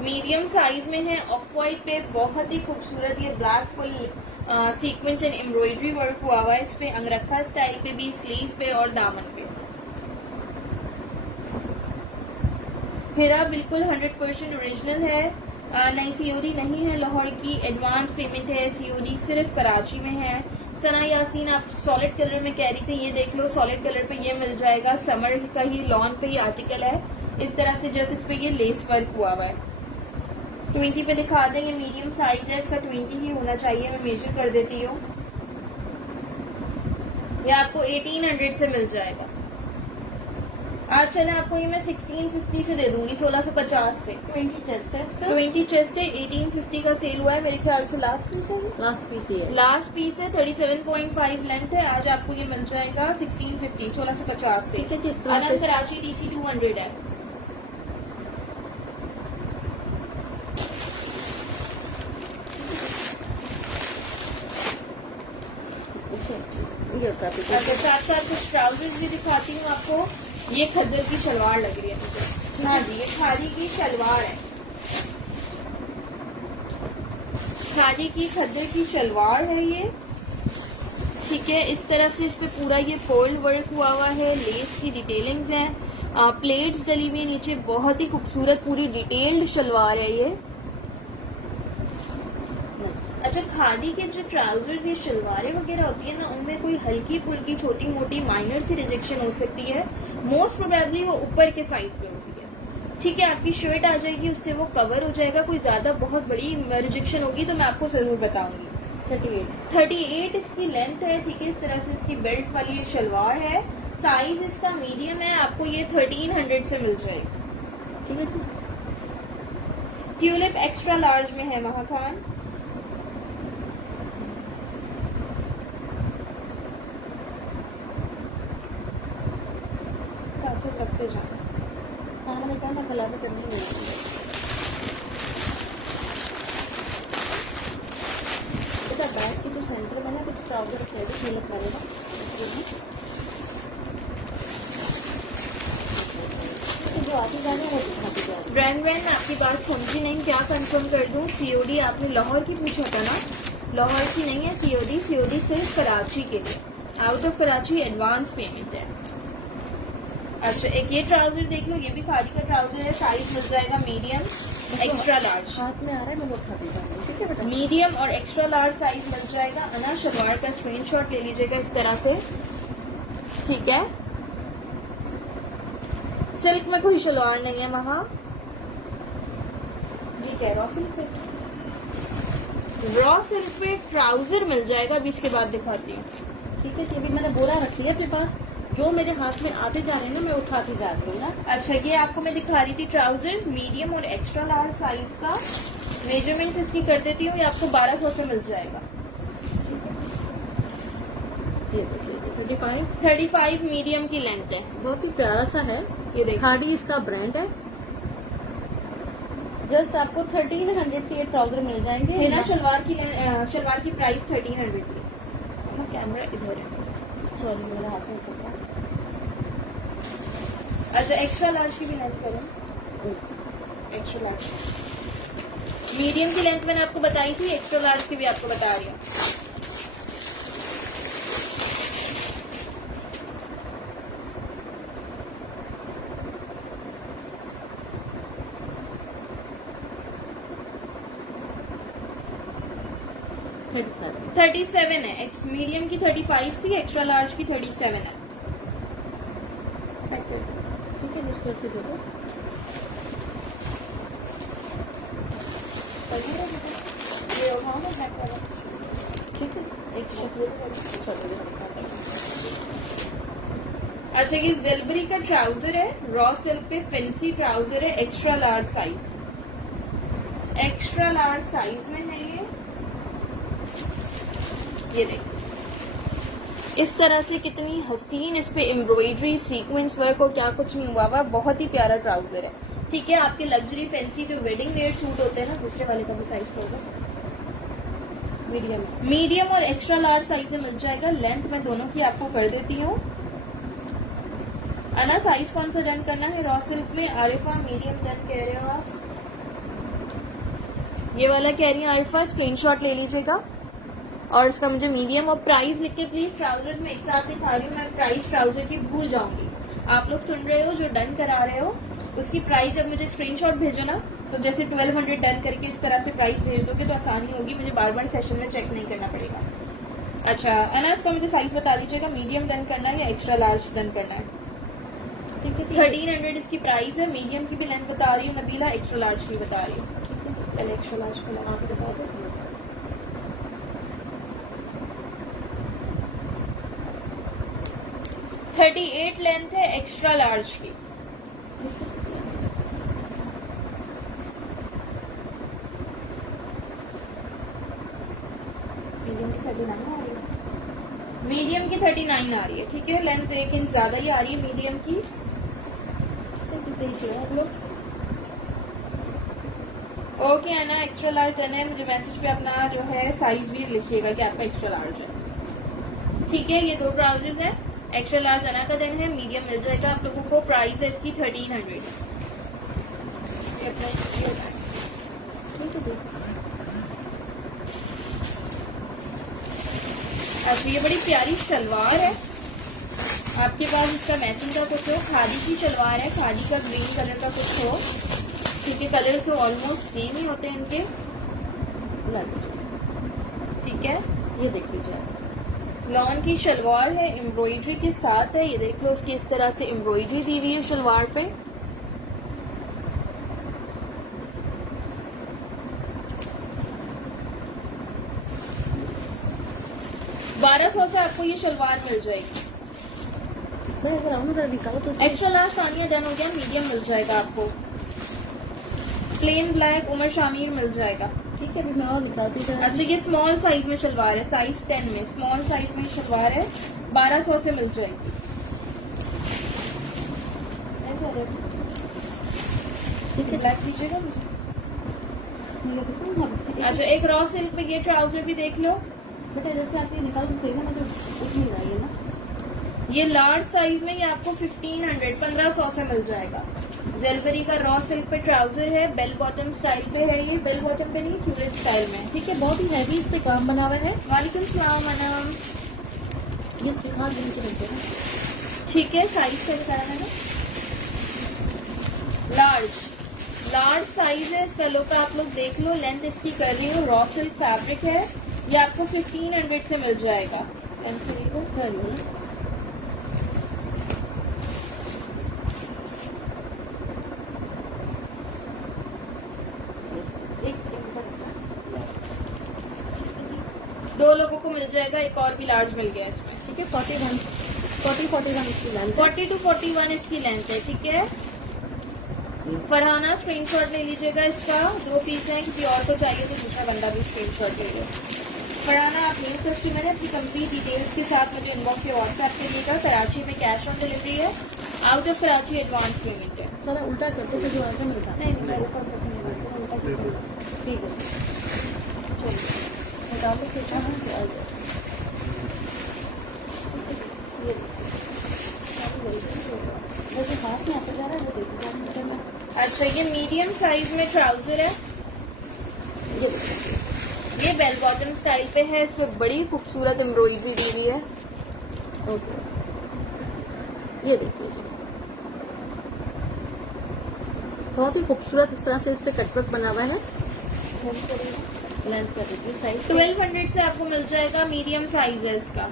मीडियम साइज में है, ऑफ वाइट पे, बहुत ही खूबसूरत। ये black full sequence and embroidery work हुआ हुआ है इस पे, अंगरखा स्टाइल पे भी, स्लीव्स पे और दामन पे। मेरा बिल्कुल 100% ओरिजिनल है। नई सीओडी नहीं है, लाहौर की एडवांस पेमेंट है। सीओडी सिर्फ कराची में है। सना यासीन, आप सॉलिड कलर में कह रही थी, ये देख लो सॉलिड कलर पे ये मिल जाएगा। समर का ही लॉन पे ही आर्टिकल है। इस तरह से जैसे इस पे ये लेस वर्क हुआ हुआ है। 20 पे दिखा देंगे, मीडियम साइज है इसका, 20 ही होना चाहिए। मैं मेजर कर देती हूँ। ये आपको 1800 से मिल जाएगा। आज चले आपको ये मैं 1650 से दे दूंगी, 1650 से। 20 चेस्ट है इसका। 20 चेस्ट है, 1850 का सेल हुआ है मेरे ख्याल से। लास्ट पीस है, लास्ट पीस ही है। लास्ट पीस है। 37.5 लेंथ है। आज आपको ये मिल जाएगा 1650, 1650 से। ठीक है, जिस तरह आनंद से कराची DC 200 है। ये होता है। अच्छा, साथ साथ कुछ ट्राउजर्स भी दिखाती हूँ आपको। ये खद्दर की शलवार लग रही है मुझे। हाँ जी, ये खादी की शलवार है। खादी की खद्दर की शलवार है ये। ठीक है, इस तरह से इस पे पूरा ये फोल्ड वर्क हुआ हुआ है। लेस की डिटेलिंग्स हैं, प्लेट्स डली हुई नीचे। बहुत ही खूबसूरत पूरी डिटेल्ड शलवार है ये। अच्छा, खादी के जो ट्राउजर्स या शलवारें वगैरह होती है ना, उनमें कोई हल्की फुल्की छोटी मोटी माइनर सी रिजेक्शन हो सकती है। मोस्ट प्रोबेबली वो ऊपर के साइड पे होती है। ठीक है, आपकी शर्ट आ जाएगी, उससे वो कवर हो जाएगा। कोई ज्यादा बहुत बड़ी रिजेक्शन होगी तो मैं आपको जरूर बताऊंगी। 38 इसकी लेंथ है। ठीक है, इस तरह से इसकी बेल्ट वाली ये शलवार है। साइज इसका मीडियम है। आपको ये 1300 से मिल जाएगी। ठीक है जी। ट्यूलिप एक्स्ट्रा लार्ज में है महाखान। करते जाना, खाना में क्या कलावा करनी है। बेटा बैग के जो सेंटर में ना कुछ ट्राउजर रखे हैं, झलक मारेगा। जो आती जा रही है वो दिखाती जा रही है। ब्रांड मैं आपकी बात समझी नहीं, क्या कंफर्म कर दूं? सीओडी आपने लाहौर की पूछा था ना? लाहौर की नहीं है सीओडी। सीओडी सिर्फ कराची के लिए, out of Karachi advance payment है। अच्छा, एक ये ट्राउजर देख लो, ये भी खादी का ट्राउजर है। साइज मिल जाएगा मीडियम, एक्स्ट्रा लार्ज। हाथ में आ रहा है, मैं वो उठाती जा रही हूँ। ठीक है बेटा, मीडियम और एक्स्ट्रा लार्ज साइज मिल जाएगा। अना शलवार का स्क्रीनशॉट ले लीजिएगा इस तरह से। ठीक है, सिल्क में कोई शलवार नहीं है वहाँ जी। कह रॉ सिल्क पे, रॉ सिल्क पे ट्राउजर मिल जाएगा। अभी इसके बाद दिखाती हूँ। ठीक है, ये भी मैंने बोरा रखी है अपने पास। जो मेरे हाथ में आते जा रहे हैं ना, मैं उठाती जा रही हूँ ना। अच्छा, ये आपको मैं दिखा रही थी ट्राउजर मीडियम और एक्स्ट्रा लार्ज साइज का। मेजरमेंट्स इसकी कर देती हूँ, ये आपको 1200 से मिल जाएगा। ये देखिए, 35 मीडियम की लेंथ है। बहुत ही प्यारा सा है। ये देखिए, खादी इसका ब्रांड है। जस्ट आपको 1300 के ये ट्राउजर मिल जाएंगे। मेरा शलवार की प्राइस 1300 की। कैमरा इधर है, सॉरी मेरा हाथ में पकड़ा। अच्छा, एक्स्ट्रा लार्ज की भी लेंथ करो। Extra large. मीडियम की लेंथ मैंने आपको बताई थी, एक्स्ट्रा लार्ज की भी आपको बता रही हूँ। $37. 37 है। मीडियम की 35 थी, एक्स्ट्रा लार्ज की 37 है। ठीक है, जिसको ऐसे दे दो। ठीक है, एक अच्छा, ये जेलबरी का ट्राउजर है, रॉ सिल्क पे फैंसी ट्राउजर है, extra large size. Extra large size में है ये देखिए इस तरह से कितनी हसीन इस पे एम्ब्रॉयडरी, सीक्वेंस वर्क और क्या कुछ नहीं हुआ हुआ। बहुत ही प्यारा ट्राउजर है। ठीक है, आपके लग्जरी फैंसी जो वेडिंग वेयर सूट होते हैं ना, दूसरे वाले का भी साइज होगा मीडियम और एक्स्ट्रा लार्ज साइज में मिल जाएगा। लेंथ मैं दोनों की आपको कर देती हूँ। अना साइज कौन सा डन करना है? रॉ सिल्क में आरिफा मीडियम डन कह रहे हो आप? ये वाला कह रही है आरिफा, स्क्रीनशॉट ले लीजिएगा और इसका मुझे मीडियम और प्राइस लिख के प्लीज। ट्राउजर में एक साथ दिखा रही हूँ मैं, प्राइस ट्राउजर की भूल जाऊंगी। आप लोग सुन रहे हो जो डन करा रहे हो, उसकी प्राइस जब मुझे स्क्रीनशॉट भेजो ना, तो जैसे 1200 डन करके इस तरह से प्राइस भेज दोगे तो आसानी होगी, मुझे बार बार सेशन में चेक नहीं करना पड़ेगा। अच्छा अना, इसका मुझे साइज बता दीजिएगा, मीडियम डन करना है या एक्स्ट्रा लार्ज डन करना है? ठीक है, 1300 इसकी प्राइस है। मीडियम की भी लेंथ बता रही हूँ नबीला, एक्स्ट्रा लार्ज की बता रही हूँ। पहले एक्स्ट्रा लार्ज को लगा के बता दो। 38 लेंथ है एक्स्ट्रा लार्ज की। मीडियम की 39 आ रही है। मीडियम की 39 आ रही है। ठीक है, लेंथ 1 इंच ज्यादा ही आ रही है मीडियम की। आप लोग ओके है ना? एक्स्ट्रा लार्ज डन है। मुझे मैसेज पे अपना जो है साइज भी लिखिएगा कि आपका एक्स्ट्रा लार्ज है। ठीक है, ये दो ट्राउजर्स हैं। एक्स्ट्रा लार्ज अना का डन है, मीडियम मिल जाएगा आप लोगों को। प्राइस है इसकी 1300। अच्छा, ये बड़ी प्यारी शलवार है। आपके पास इसका मैचिंग का कुछ हो, खादी की शलवार है, खादी का ग्रीन कलर का कुछ हो। ठीक है, कलर से ऑलमोस्ट सेम ही होते हैं इनके। ठीक है, ये देख लीजिए, लॉन की शलवार है, एम्ब्रॉयडरी के साथ है। ये देख लो, उसकी इस तरह से एम्ब्रॉयडरी दी हुई है शलवार पे। $1200 से आपको ये शलवार मिल जाएगी। एक्स्ट्रा लार्ज सानिया डन हो गया, मीडियम मिल जाएगा आपको। प्लेन ब्लैक उमर शामिर मिल जाएगा। ठीक है, अभी मैं और निकालती हूँ। अच्छा, ये स्मॉल साइज में शलवार है, साइज 10 में स्मॉल साइज में शलवार है, 1200 से मिल जाएगी। ठीक है, ब्लैक दीजिएगा मुझे। अच्छा, एक रॉ सिल्क में ये ट्राउजर भी देख लो। बेटा जैसे आप ये निकाल के ना, तो उठ नहीं रहा है ना। ये लार्ज साइज में ये आपको 1500 से मिल जाएगा। जेलबरी का रॉ सिल्क पे ट्राउजर है, बेल बॉटम स्टाइल पे है। ये बेल बॉटम पे नहीं, क्यूलेट स्टाइल में। ठीक है, बहुत ही हैवी इस पे काम बना हुआ है। वालेकुम सलाम अनम। ये दिखा देंगे ना। ठीक है, साइज का बताया मैंने, लार्ज साइज है। इसका लुक आप लोग देख लो। लेंथ इसकी कर रही हूँ, रॉ सिल्क फैब्रिक है। ये आपको 1500 से मिल जाएगा। दो लोगों को मिल जाएगा, एक और भी लार्ज मिल गया इसमें। ठीक है, 41 इसकी लेंथ, 40 to 41 इसकी लेंथ है। ठीक है, फरहाना स्क्रीनशॉट ले लीजिएगा इसका। 2 पीस हैं, किसी और को चाहिए तो दूसरा बंदा भी स्क्रीनशॉट ले लो। फरहाना, आप न्यू कस्टमर है, अपनी कंप्लीट डिटेल्स के साथ मुझे इनबॉक्स या व्हाट्सएप करिएगा। कराची में कैश ऑन डिलीवरी है, out of Karachi advance payment है। सर उल्टा करते तो जो आगे मिलता है। नहीं, मैं ऊपर पसंद नहीं करती, उल्टा क्यों करूँ? ठीक है, चलिए निकाल लो कुछ। जैसे हाथ में आता जा रहा है वो देखो। अच्छा, ये मीडियम साइज में ट्राउजर है, ये ये बेल बॉटम स्टाइल पे है, इस पे बड़ी खूबसूरत एम्ब्रॉयडरी दी हुई है। ओके, ये देखिए जी, बहुत ही खूबसूरत इस तरह से इस पे कटवर्क बना हुआ है। लेंथ कर दीजिए, साइज 1200 से आपको मिल जाएगा, मीडियम साइज है इसका।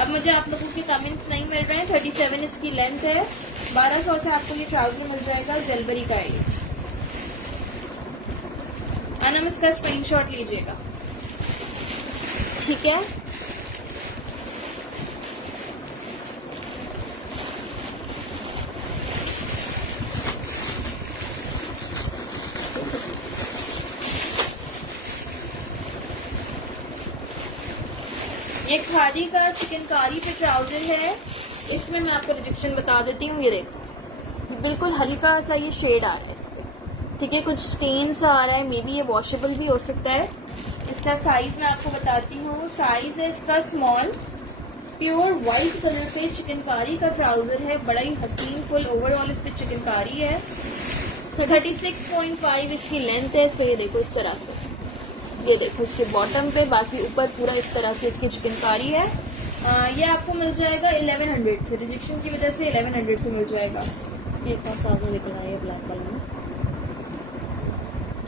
अब मुझे आप लोगों के कमेंट्स नहीं मिल रहे हैं। 37 इसकी लेंथ है, 1200 से आपको ये ट्राउजर मिल जाएगा, जलबरी का है ये। अनम इसका स्क्रीनशॉट लीजिएगा, ठीक है। ये खादी का चिकनकारी पे ट्राउजर है, इसमें मैं आपको रिजेक्शन बता देती हूँ। ये देखो, बिल्कुल हल्का सा ये शेड आ रहा है इस पे, ठीक है, कुछ स्टेन सा आ रहा है, मे बी ये वॉशेबल भी हो सकता है। इसका साइज मैं आपको बताती हूँ, साइज है इसका स्मॉल, प्योर व्हाइट कलर पे चिकनकारी का ट्राउजर है, बड़ा ही हसीन फुल ओवरऑल इस पे चिकनकारी है। 36.5 इसकी लेंथ है, इस पे ये देखो इस तरह से, ये देखो इसके बॉटम पे, बाकी ऊपर पूरा इस तरह से इसकी चिकनकारी है। ये आपको मिल जाएगा 1100 से, रिजेक्शन की वजह से 1100 से मिल जाएगा। एक और ट्राउजर निकल आया ब्लैक कलर में,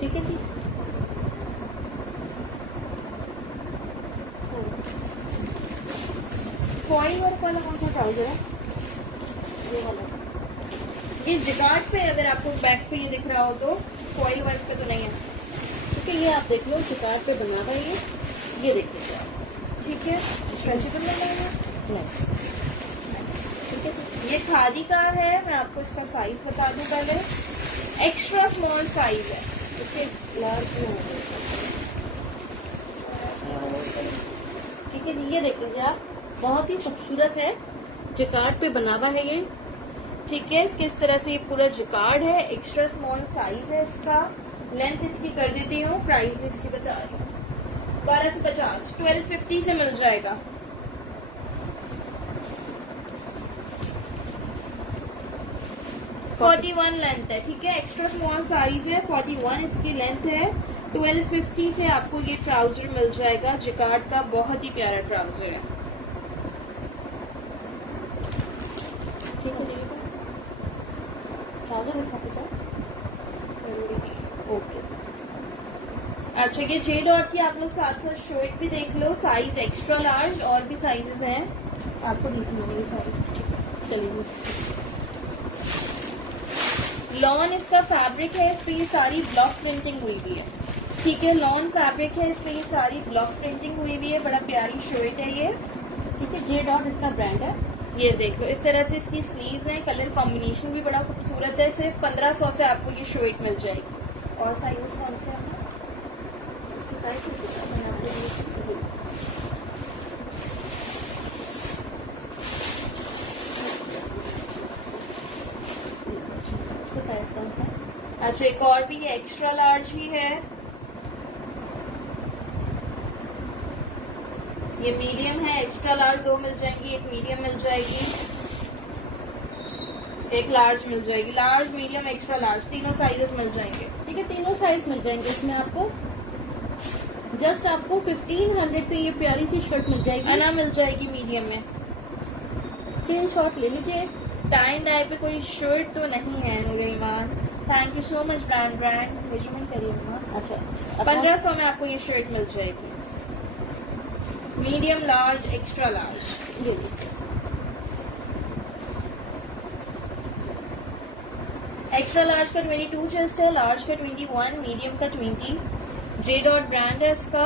ठीक है जी। फॉइल वर्क वाला कौन सा ट्राउजर है? ये वाला, ये जिगार्ड पे, अगर आपको बैक पे ये दिख रहा हो तो फॉइल वर्क पे तो नहीं है, ठीक है, ये आप देख लो, शिकार पे बना हुआ है ये देखिए आप, ठीक है। स्ट्रेचेबल में नहीं है, नहीं, ठीक है जी। ये खादी का है, मैं आपको इसका साइज बता दूं पहले, एक्स्ट्रा स्मॉल साइज है, इसके लार्ज में हो गए, ठीक है जी। ये देख लीजिए आप, बहुत ही खूबसूरत है, जिकार्ड पे बना हुआ है ये, ठीक है। इसके इस तरह से ये पूरा जिकार्ड है, एक्स्ट्रा स्मॉल साइज है इसका। लेंथ इसकी कर देती हूँ, प्राइस भी इसकी बता रही हूँ, 1250, 1250 से मिल जाएगा। Okay. 41 लेंथ है, ठीक है, एक्स्ट्रा स्मॉल साइज है, 41 इसकी लेंथ है। 1250 से आपको ये ट्राउजर मिल जाएगा, जिकार्ड का बहुत ही प्यारा ट्राउजर है, ठीक है जी। ट्राउजर दिखा दीजिए, ओके। अच्छा, ये जे डॉट की आप लोग साथ साथ शर्ट भी देख लो, साइज एक्स्ट्रा लार्ज, और भी साइजेस हैं, आपको देख लो ये साइज। चलिए, लॉन इसका फैब्रिक है, इस पे ये सारी ब्लॉक प्रिंटिंग हुई हुई है, ठीक है, लॉन फैब्रिक है, इस पे ये सारी ब्लॉक प्रिंटिंग हुई हुई है, बड़ा प्यारी शर्ट है ये, ठीक है। जे डॉट इसका ब्रांड है, ये देख लो, इस तरह से इसकी स्लीव्स हैं, कलर कॉम्बिनेशन भी बड़ा खूबसूरत है। सिर्फ 1500 से आपको ये शर्ट मिल जाएगी। और साइजेस कौन से हैं? इसका साइज कौन सा है? अच्छा, एक और भी ये एक्स्ट्रा लार्ज ही है, ये मीडियम है, एक्स्ट्रा लार्ज 2 मिल जाएंगी, एक मीडियम मिल जाएगी, एक लार्ज मिल जाएगी, लार्ज मीडियम एक्स्ट्रा लार्ज तीनों साइजेस मिल जाएंगे, ठीक है, तीनों साइज मिल जाएंगे इसमें आपको। जस्ट आपको 1500 से ये प्यारी सी शर्ट मिल जाएगी, अना मिल जाएगी मीडियम में। स्क्रीनशॉट ले लीजिए। टाइम डाई पे कोई शर्ट तो नहीं है Noor Iman, thank you so much brand measurement करिए ईमान। अच्छा, 1500 में आपको ये शर्ट मिल जाएगी, मीडियम लार्ज एक्स्ट्रा लार्ज। ये लीजिए। एक्स्ट्रा लार्ज का 22 चेस्ट है, लार्ज का 21, मीडियम का 20। जे डॉट ब्रांड है इसका,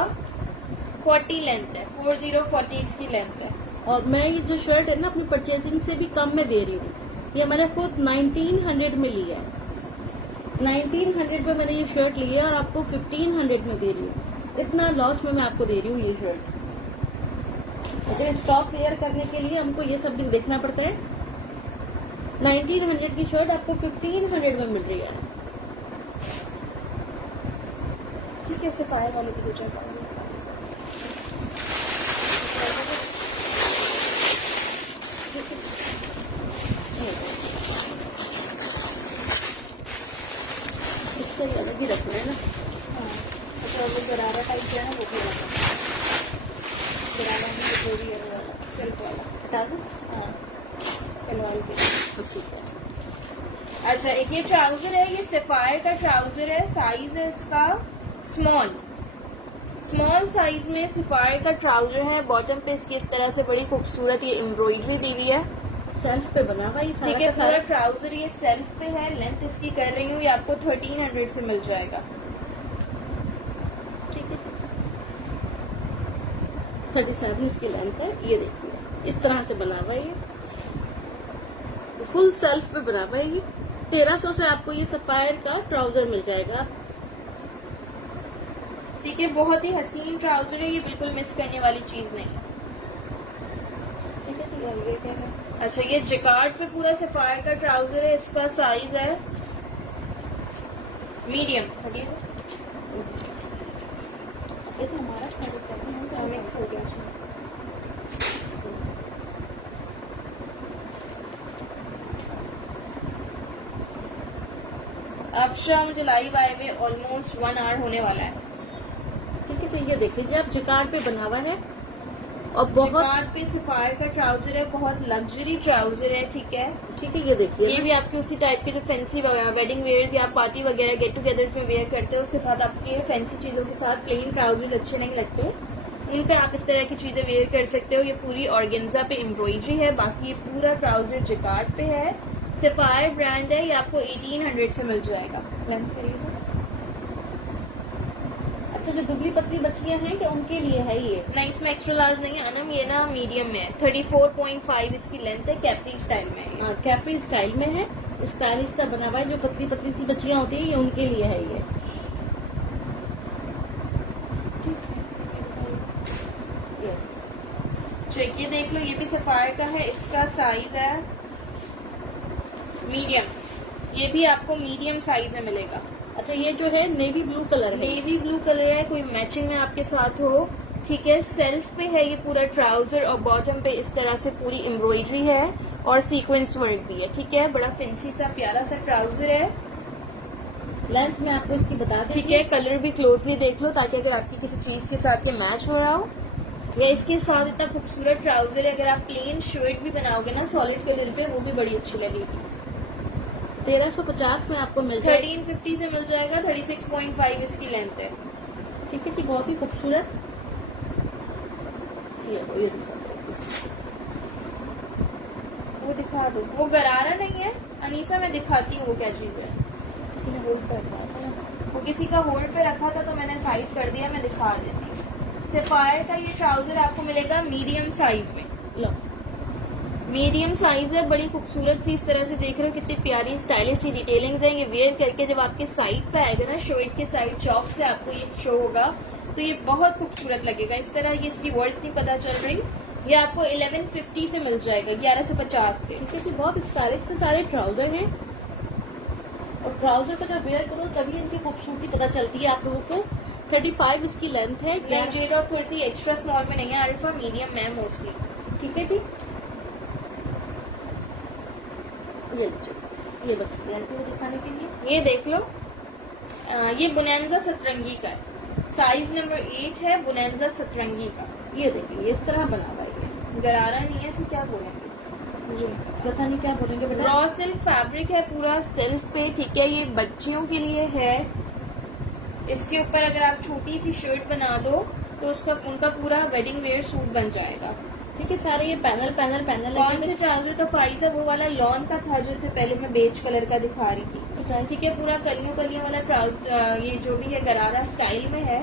40 लेंथ है, 40 इसकी लेंथ है। और मैं ये जो शर्ट है ना अपनी परचेजिंग से भी कम में दे रही हूँ, ये मैंने खुद 1900 में ली है, 1900 में मैंने ये शर्ट ली है और आपको 1500 में दे रही हूँ। इतना लॉस में मैं आपको दे रही हूँ ये शर्ट। अच्छा, स्टॉक क्लियर करने के लिए हमको ये सब भी देखना पड़ता है। 1900 की शर्ट आपको 1500 में मिल रही है, ठीक है, सफायर वाले की दो चार भी रखना है ना। हाँ, अच्छा वो गरारा टाइप है ना, वो भी वाला गरारा नहीं, जो भी है वो वाला सिल्क वाला। बता दो। हाँ, सलवार के। ठीक है। अच्छा, एक ये ट्राउजर है, ये सफायर का ट्राउजर है, साइज है इसका स्मॉल साइज में सफायर का ट्राउजर है। बॉटम पे इसकी इस तरह से बड़ी खूबसूरत ये एम्ब्रॉयडरी दी हुई है। सेल्फ पे बना हुआ ये सारा ठीक है, का पूरा सारा। ट्राउजर ये सेल्फ पे है। लेंथ इसकी कर रही हूँ, ये आपको 1300 से मिल जाएगा। ठीक है, 37 इसकी लेंथ है। ये देखिए इस तरह से बना हुआ है ये, फुल सेल्फ पे बना हुआ है ये। 1300 से आपको ये सफायर का ट्राउजर मिल जाएगा। ठीक है, बहुत ही हसीन ट्राउजर है, ये बिल्कुल मिस करने वाली चीज नहीं है। ठीक है, ठीक है, ये क्या है? अच्छा, ये जिकार्ड पे पूरा सफायर का ट्राउजर है, इसका साइज है मीडियम। ये तो हमारा मिक्स हो गया इसमें। अफशा मुझे लाइव आए हुए ऑलमोस्ट 1 आवर होने वाला है। ठीक है, तो ये देख लीजिए आप, जिकार्ड पे बना हुआ है और बहुत। जिकार्ड पे सफायर का ट्राउजर है, बहुत लग्जरी ट्राउजर है। ठीक है, ठीक है, ये देखिए ये भी आपके उसी टाइप के जो फैंसी वेडिंग वेयर या पार्टी वगैरह गेट टुगेदर्स में वेयर करते हैं, उसके साथ आपके फैंसी चीजों के साथ प्लेन ट्राउजर्स अच्छे नहीं लगते। इन पे आप इस तरह की चीजें वेयर कर सकते हो। ये पूरी ऑर्गेन्जा पे एम्ब्रॉयडरी है, बाकी ये पूरा ट्राउजर जिकार्ड पे है। सफायर ब्रांड है, ये आपको 1800 से मिल जाएगा। लेंथ करिए। अच्छा, जो दुबली पतली बच्चियां हैं कि उनके लिए है ये? नहीं, इसमें एक्स्ट्रा लार्ज नहीं है अनम, ये ना मीडियम में है। 34.5 इसकी लेंथ है, कैप्री स्टाइल में है। हाँ, कैप्री स्टाइल में है, स्टाइलिश सा बना हुआ है। जो पतली पतली सी बच्चियां होती है ये उनके लिए है ये। ये देख लो, ये भी सफायर का है, इसका साइज है मीडियम। ये भी आपको मीडियम साइज में मिलेगा। अच्छा, ये जो है नेवी ब्लू कलर है। नेवी ब्लू कलर है, कोई मैचिंग में आपके साथ हो। ठीक है, सेल्फ पे है ये पूरा ट्राउजर और बॉटम पे इस तरह से पूरी एम्ब्रॉयडरी है और सीक्वेंस वर्क भी है। ठीक है, बड़ा फैंसी सा प्यारा सा ट्राउजर है। लेंथ में आपको इसकी बता दें। ठीक है, कलर भी क्लोजली देख लो ताकि अगर आपकी किसी चीज के साथ ये मैच हो रहा हो, या इसके साथ इतना खूबसूरत ट्राउजर है। अगर आप प्लेन शर्ट भी बनाओगे ना सॉलिड कलर पे, वो भी बड़ी अच्छी लगेगी। 1350 में आपको मिल जाएगा। 1350 से मिल जाएगा। 36.5 इसकी लेंथ है। ठीक है जी, बहुत ही खूबसूरत। ये वो दिखा दो, वो गरारा नहीं है अनीसा, मैं दिखाती हूँ वो क्या चीज है। किसी ने होल्ड कर दिया था। वो किसी का होल्ड पे रखा था तो मैंने साइड कर दिया, मैं दिखा देती हूँ। सफायर का ये ट्राउजर आपको मिलेगा मीडियम साइज में। लो, मीडियम साइज है, बड़ी खूबसूरत सी, इस तरह से देख रहे हो कितनी प्यारी स्टाइलिश सी डिटेलिंग है। ये वेयर करके जब आपके साइड पे आएगा ना, शर्ट के साइड चौक से आपको ये शो होगा तो ये बहुत खूबसूरत लगेगा। इस तरह ये इसकी वर्थ नहीं पता चल रही। ये आपको 1150 से मिल जाएगा, 1150 से। ठीक है जी, बहुत स्टाइलिश से सारे ट्राउजर हैं और ट्राउजर का जब वेयर करो तभी इनकी खूबसूरती पता चलती है आप लोगों को। 35 इसकी लेंथ है। जेड और कुर्ती एक्स्ट्रा स्मॉल में नहीं है अरिफा, मीडियम में है मोस्टली। ठीक है जी, ये बच्चे दिखाने के लिए ये देख लो, ये बुनेंजा सतरंगी का है, साइज नंबर 8 है, बुनेंजा सतरंगी का। ये देखिए इस तरह बना हुआ है ये। गरारा नहीं है, इसको क्या बोलेंगे मुझे पता नहीं क्या बोलेंगे बेटा। रॉ सिल्क फैब्रिक है, पूरा सेल्फ पे। ठीक है, ये बच्चियों के लिए है। इसके ऊपर अगर आप छोटी सी शर्ट बना दो तो उसका उनका पूरा वेडिंग वेयर सूट बन जाएगा। ठीक है, सारे ये पैनल पैनल पैनल कौन से ट्राउजर का प्राइस है? वो वाला लॉन का था जिससे पहले मैं बेज कलर का दिखा रही थी। ठीक है, पूरा कलियों कलियों वाला ट्राउजर, ये जो भी है गरारा स्टाइल में है,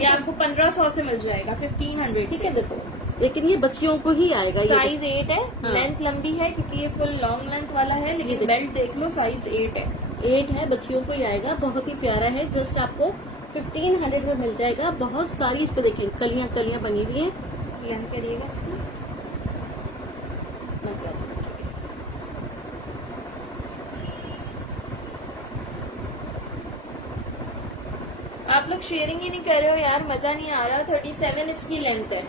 ये आपको 1500 से मिल जाएगा, 1500। ठीक है, देखो लेकिन ये बच्चियों को ही आएगा। ये साइज 8 है। हाँ। लेंथ लंबी है क्योंकि ये फुल लॉन्ग लेंथ वाला है, लेकिन बेल्ट देख लो साइज 8 है। 8 है, बच्चियों को ही आएगा। बहुत ही प्यारा है, जस्ट आपको 1500 में मिल जाएगा। बहुत सारी इस पे देखिए कलियां कलियां बनी हुई है। याद करिएगा इसकी। आप लोग शेयरिंग ही नहीं कर रहे हो यार, मजा नहीं आ रहा। 37 इसकी लेंथ है।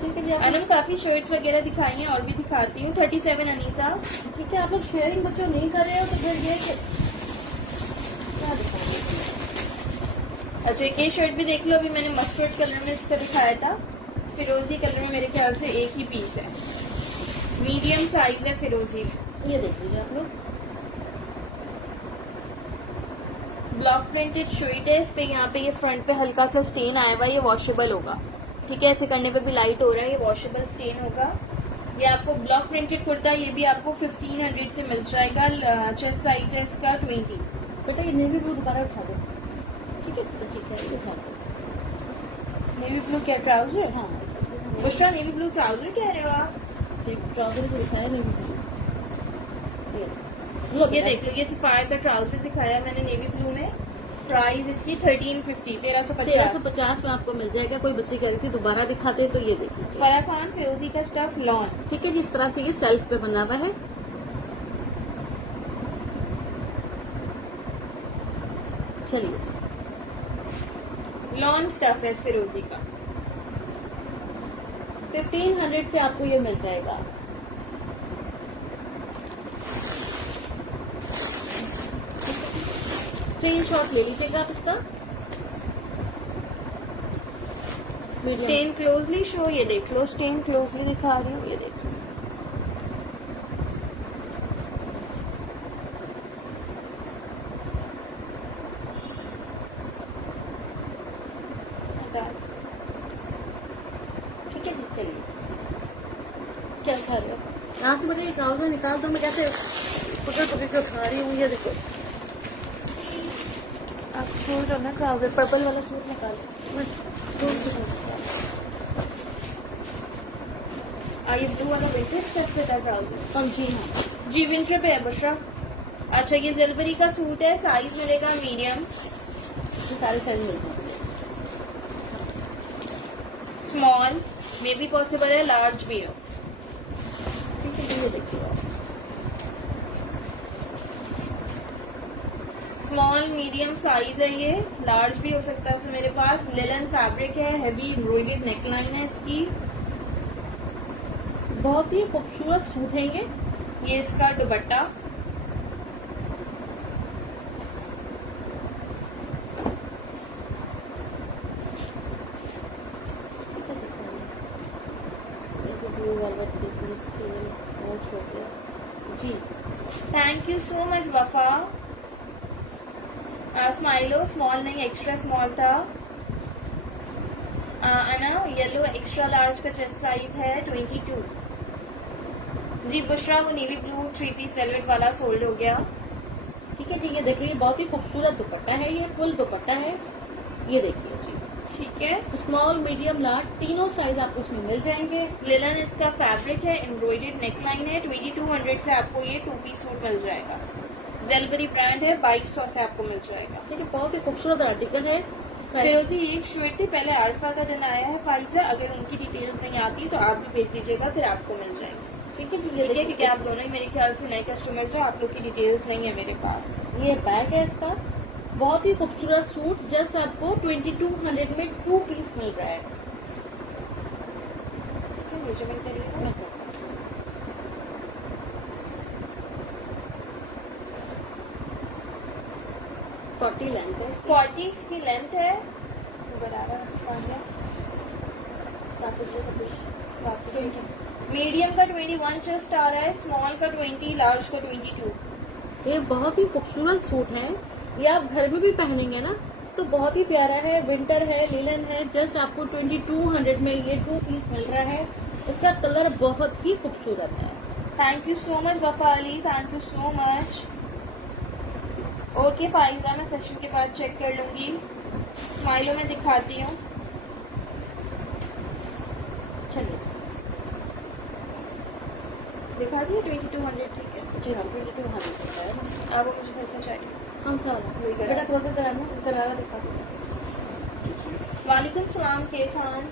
ठीक है जी, अनम काफी शर्ट्स वगैरह दिखाई हैं और भी दिखाती हूँ। 37 अनीसा। ठीक है, आप लोग शेयरिंग बच्चों नहीं कर रहे हो तो फिर ये दुपट्टा दिखाएंगे। अच्छा एक ये शर्ट भी देख लो, अभी मैंने मस्टर्ड कलर में इसका दिखाया था, फिरोजी कलर में मेरे ख्याल से एक ही पीस है, मीडियम साइज है फिरोजी में। ये देख लीजिए आप लोग, ब्लॉक प्रिंटेड स्वीट है, इस पे यहाँ पे ये फ्रंट पे हल्का सा स्टेन आया हुआ है, ये वॉशेबल होगा, ठीक है, ऐसे करने पे भी लाइट हो रहा है, ये वॉशेबल स्टेन होगा। ये आपको ब्लॉक प्रिंटेड कुर्ता, ये भी आपको 1500 से मिल जाएगा, चेस्ट साइज है इसका 20। बेटा ये नेवी ब्लू दोबारा उठा दो, ठीक है, तो ठीक है, ये उठा दो। नेवी ब्लू क्या ट्राउजर? हाँ, बुशरा नेवी ब्लू ट्राउजर कह रहे हो आप? ट्राउजर को दिखाया नेवी ब्लू, ये देख लो, ये सफायर का ट्राउजर दिखाया मैंने नेवी ब्लू में, प्राइस इसकी 1350, 1350। 1350 में आपको मिल जाएगा। कोई बच्ची कह रही थी दोबारा दिखाते, तो ये देख लीजिए। फराह खान फिरोजी का स्टफ लॉन, ठीक है, जिस तरह से ये सेल्फ पे बना हुआ है, चलिए लॉन स्टफ है फिरोजी का। 1500 से आपको ये मिल जाएगा। स्क्रीनशॉट ले लीजिएगा आप इसका। मीडियम स्टेन क्लोजली शो, ये देख लो, स्टेन क्लोजली दिखा रही हूँ, ये देख लो। ठीक है जी, चलिए क्या खा रहे हो? यहाँ से मुझे ट्राउजर निकाल दो, मैं कैसे पकड़ पकड़ के उठा रही हूँ। ये देखो, आप छोड़ दो ना ट्राउजर, पर्पल वाला सूट निकालो। ये ब्लू वाला विंटर स्टफ पे था ट्राउजर। जी हाँ, जी विंटर पे है बुशरा। अच्छा ये जलबरी का सूट है, साइज मिलेगा मीडियम, ये सारे साइज मिल जाएंगे। स्मॉल में भी पॉसिबल है, लार्ज भी हो। ठीक है, ये देखिए आप। स्मॉल मीडियम साइज है, ये लार्ज भी हो सकता है उसमें मेरे पास। लिलन फैब्रिक है, हैवी एम्ब्रॉयडर्ड नेकलाइन है इसकी। बहुत ही खूबसूरत सूट है ये इसका दुपट्टा, जी। थैंक यू सो मच वफा। स्माइलो स्मॉल नहीं, एक्स्ट्रा स्मॉल था। अना येलो एक्स्ट्रा लार्ज का चेस्ट साइज है 22। जी बुशरा, वो नेवी ब्लू 3 पीस वेलवेट वाला सोल्ड हो गया। ठीक है जी, ये देखिए बहुत ही खूबसूरत दुपट्टा है, ये फुल दुपट्टा है। ये देखिए जी, ठीक है, स्मॉल मीडियम लार्ज तीनों साइज आपको इसमें मिल जाएंगे। लिलन इसका फैब्रिक है, एम्ब्रॉयडर्ड नेकलाइन है। 2200 से आपको ये 2 पीस सूट मिल जाएगा। जेलबरी ब्रांड है, 2200 से आपको मिल जाएगा। ठीक है, बहुत ही खूबसूरत आर्टिकल है। फिरोजी एक शर्ट थी पहले, आरफा का जन आया है फाइजा, अगर उनकी डिटेल्स नहीं आती तो आप भी भेज दीजिएगा, फिर आपको मिल जाएंगे। ठीक है जी, ये ठीक है, देखिए क्योंकि आप दोनों ही मेरे ख्याल से नए कस्टमर हो, आप लोग की डिटेल्स नहीं है मेरे पास। ये बैग है इसका, बहुत ही खूबसूरत सूट, जस्ट आपको 2200 में 2 पीस मिल रहा है। मेजरमेंट करिएगा। 40 लेंथ है, 40 इसकी लेंथ है, बराबर मीडियम का 21 चेस्ट आ रहा है, स्मॉल का 20, लार्ज का 22। ये बहुत ही खूबसूरत सूट है, ये आप घर में भी पहनेंगे ना तो बहुत ही प्यारा है। विंटर है, लिलन है, जस्ट आपको 2200 में ये 2 पीस मिल रहा है। इसका कलर बहुत ही खूबसूरत है। थैंक यू सो मच वफा Ali, thank you so much. Okay Pfizer, मैं सेशन के बाद चेक कर लूंगी। स्माइलो में दिखाती हूँ। चलिए दिखा दिए 2200, ठीक है। जी हाँ, 2200 है। अब वो मुझे फिर से चाहिए। हम सब वही करा। बेटा थोड़ा सा करारा दिखा दो। वालेकुम सलाम, के खान।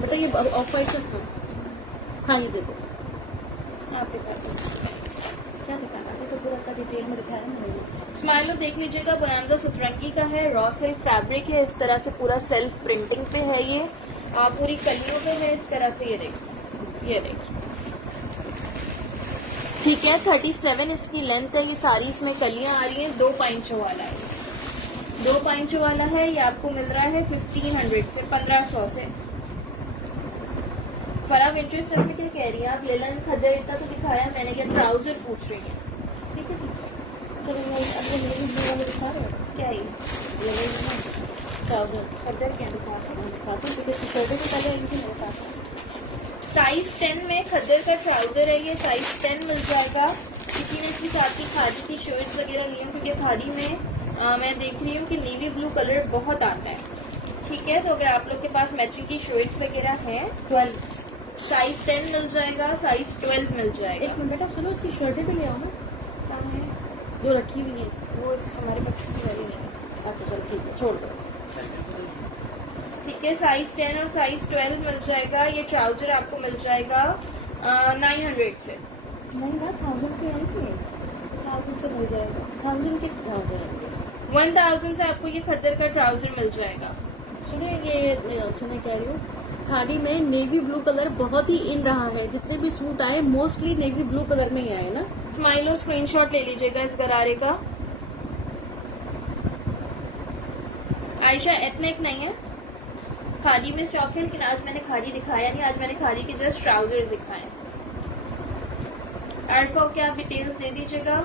बेटा ये ऑफ वाइट का, हाँ ये देखो आप दिखा दीजिए। क्या दिखाना है, तो पूरा का डिटेल में दिखाया है मैंने। स्माइलो देख लीजिएगा, बरामदा सतरंगी का है, रॉ सिल्क फैब्रिक है, इस तरह से पूरा सेल्फ प्रिंटिंग पे है ये। आप पूरी कलियों पे है, इस तरह से ये देखिए, ये देखिए। ठीक है, 37 इसकी लेंथ है। ये सारी इसमें कलियां आ रही हैं। 2 पाइंचों वाला है, 2 पाइंचों वाला है। ये आपको मिल रहा है 1500 से, 1500 से। फराब इंटरेस्ट में क्या कह रही है आप? लेलन खद्दर इतना तो दिखाया मैंने, क्या ट्राउजर पूछ रही है? ठीक है ठीक है। तो मैं अपने नेवी ब्लू वाले दिखा रहे हो क्या ये ट्राउजर खद्दर क्या दिखाते हैं? दिखाती हूँ क्योंकि शर्टें तो पहले इनकी मेरे पास है। साइज 10 में खद्दर का ट्राउजर है। ये साइज 10 मिल जाएगा। किसी ने इसके साथ की खादी की शर्ट्स वगैरह ली हैं, क्योंकि खादी में मैं देख रही हूँ कि नेवी ब्लू कलर बहुत आता है। ठीक है, तो अगर आप लोग के पास मैचिंग की शर्ट्स वगैरह हैं, 12 साइज 10 मिल जाएगा, साइज 12 मिल जाएगा। एक मिनट बेटा सुनो, इसकी शर्टें भी ले आओ ना जो रखी हुई है। वो हमारे पास वाली नहीं है। अच्छा चलो ठीक है, छोड़ दो। ठीक है, साइज 10 और साइज 12 मिल जाएगा। ये ट्राउजर आपको मिल जाएगा 900 से। नहीं ना 1000 के आएंगे, 1000 से मिल जाएगा। 1000 के ट्राउजर है। 1000 से आपको ये खद्दर का ट्राउजर मिल जाएगा। सुनिए ये सुने कह रही हूँ, खाड़ी में नेवी ब्लू कलर बहुत ही इन रहा है। जितने भी सूट आए मोस्टली नेवी ब्लू कलर में ही आए ना। स्माइलो स्क्रीनशॉट ले लीजिएगा इस गरारे का। आयशा एथनिक नहीं है, खादी में स्टॉक है, लेकिन आज मैंने खादी दिखाया नहीं। आज मैंने खादी के जस्ट ट्राउजर्स दिखाए। आरफा क्या आप डिटेल्स दे दीजिएगा।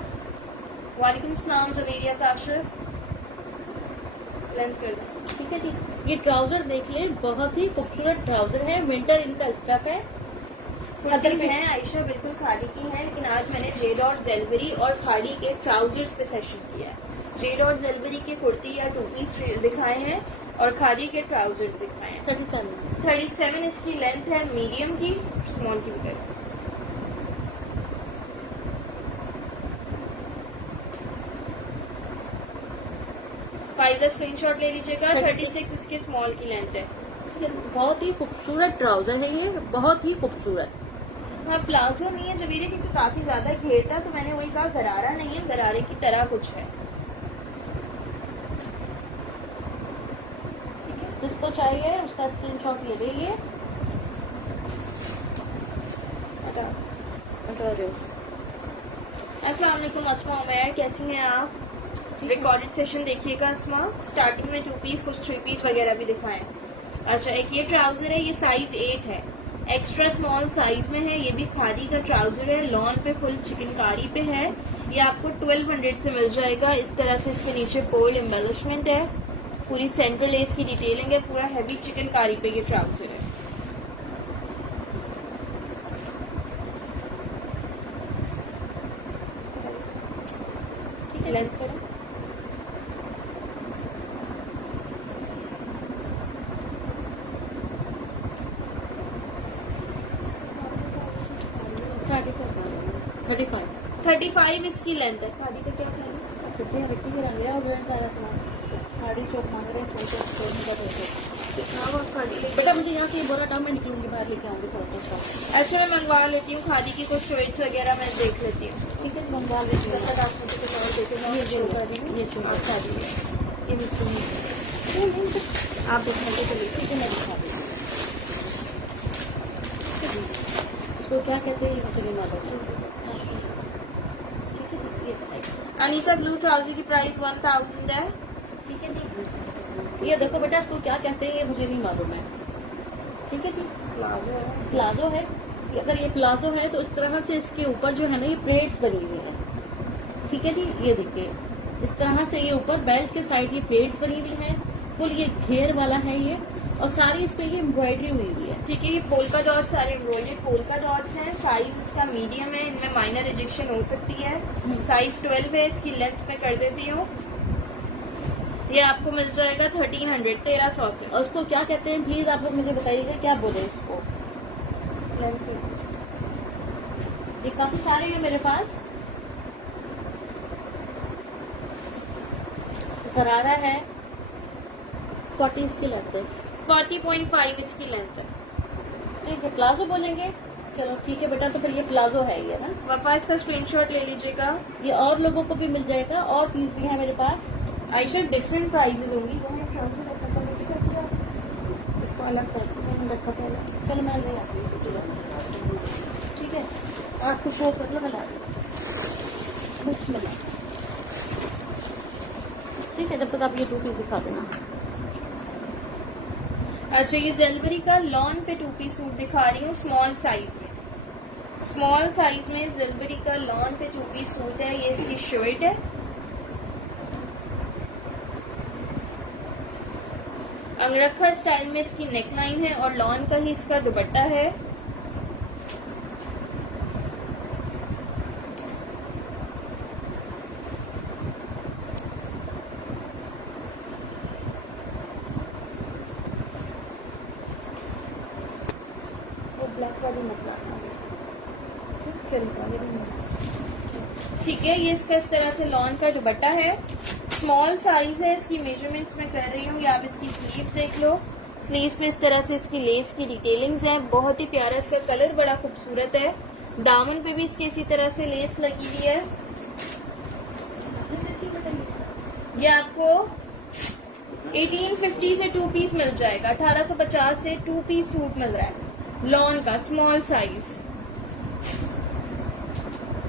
वालेकुम सलाम जवेरिया काशिफ, लेंथ कर दें। ठीक है जी, ये ट्राउजर देख ले, बहुत ही खूबसूरत ट्राउजर है। विंटर इनका स्टफ है। कुर्ती में है आयशा, बिल्कुल खादी की है, लेकिन आज मैंने जेड और जेलबरी और खादी के ट्राउजर्स पे सेशन किया है। जेड और जेलबरी के कुर्ती या टू पीस दिखाए हैं और खादी के ट्राउजर्स दिखाए हैं। 37 इसकी लेंथ है, मीडियम की, स्मॉल की भी करें। फाइल का स्क्रीनशॉट ले लीजिएगा। 36 इसके स्मॉल की लेंथ है। बहुत ही खूबसूरत ट्राउजर है ये, बहुत ही खूबसूरत। हाँ, प्लाजो नहीं है जबीरे, क्योंकि काफी ज्यादा घेरता, तो मैंने वही कहा गरारा नहीं है, गरारे की तरह कुछ है। जिसको चाहिए उसका स्क्रीनशॉट ले लीजिए। हटा रहे हो। अस्सलाम वालेकुम अस्मा उमैर, कैसी हैं आप? रिकॉर्डेड सेशन देखिएगा अस्मा। स्टार्टिंग में 2 पीस, कुछ 3 पीस वगैरह भी दिखाएं। अच्छा, एक ये ट्राउजर है, ये साइज 8 है, एक्स्ट्रा स्मॉल साइज में है। ये भी खादी का ट्राउजर है, लॉन पे फुल चिकनकारी पे है। ये आपको 1200 से मिल जाएगा। इस तरह से इसके नीचे पर्ल एम्बेलिशमेंट है, पूरी सेंट्रल लेस की डिटेलिंग है, पूरा हैवी चिकनकारी पे ये ट्राउजर है। ठीक है, लेंथ करो। थर्टी 35 इसकी लेंथ है। खादी का क्या है? के रंग है और ढेर सारा सामान। साड़ी चौक मांग रहे हैं, बेटा मुझे यहाँ से बोला था, मैं निकलूंगी बाहर, लेके आऊंगी थोड़ा सा स्टॉक। अच्छा, मैं मंगवा लेती हूँ खादी की कुछ शर्ट्स वगैरह, मैं देख लेती हूँ। ठीक है, मंगवा लेती हूँ। तब तक आप मुझे कुछ और देखे। ये चुन आप खादी है, ये भी चुन आप दिखा के चलिए। ठीक है, मैं दिखा दूँगी। इसको क्या कहते हैं मुझे नहीं मालूम। ठीक है जी, ये बताइए। अनीसा ब्लू ट्राउजर की प्राइस 1000 है। ठीक है जी, ये देखो बेटा, इसको क्या कहते हैं ये मुझे नहीं मालूम है। ठीक है जी, प्लाजो है। प्लाजो है। अगर ये प्लाजो है तो इस तरह से इसके ऊपर जो है ना ये प्लेट्स बनी हुई है। ठीक है जी, ये देखिए इस तरह से ये ऊपर बेल्ट के साइड ये प्लेट्स बनी हुई है। फुल ये घेर वाला है ये, और सारी इस पे ये एम्ब्रॉयडरी हुई हुई है। ठीक है, ये पोल्का डॉट्स, सारे एम्ब्रॉयडर्ड पोल्का डॉट्स हैं। साइज इसका मीडियम है, इनमें माइनर रिजेक्शन हो सकती है। साइज 12 है, इसकी लेंथ में कर देती हूँ। ये आपको मिल जाएगा 1300 से। और उसको क्या कहते हैं प्लीज आप लोग मुझे बताइएगा, क्या बोले इसको। ये काफी सारे हैं मेरे पास। गरारा है, 40 इसकी लेंथ है। 40.5 इसकी लेंथ है। ठीक है, प्लाजो बोलेंगे। चलो ठीक है बेटा, तो फिर ये प्लाजो है ये ना। वफा इसका स्क्रीनशॉट ले लीजिएगा। ये और लोगों को भी मिल जाएगा, और पीस भी है मेरे पास। आयशा डिफरेंट प्राइजेस होंगी। इसको अलग कर रखा पहले। चलो मैं ले आती हूँ। ठीक है, आपको शो कर लो, मैं ला रही हूँ। बिस्मिल्लाह। ठीक है, जब तक आप ये 2 पीस दिखा देना। अच्छा, ये जलबरी का लॉन पे 2 पीस सूट दिखा रही हूँ स्मॉल साइज में। स्मॉल साइज में जलबरी का लॉन पे 2 पीस सूट है। ये इसकी शर्ट है, अंगरखा स्टाइल में इसकी नेकलाइन है और लॉन का ही इसका दुपट्टा है। ब्लैक वाली मतलब सिल्क वाली ठीक है, ये इसका इस तरह से लॉन का दुपट्टा है। स्मॉल साइज है, इसकी मेजरमेंट्स मैं कर रही हूँ। या आप इसकी स्लीव्स देख लो, स्लीव्स पे इस तरह से इसकी लेस की डिटेलिंग्स हैं। बहुत ही प्यारा इसका कलर, बड़ा खूबसूरत है। दामन पे भी इसके इसी तरह से लेस लगी हुई है। ये आपको 1850 से 2 पीस मिल जाएगा। 1850 से 2 पीस सूट मिल रहा है लॉन का, स्मॉल साइज।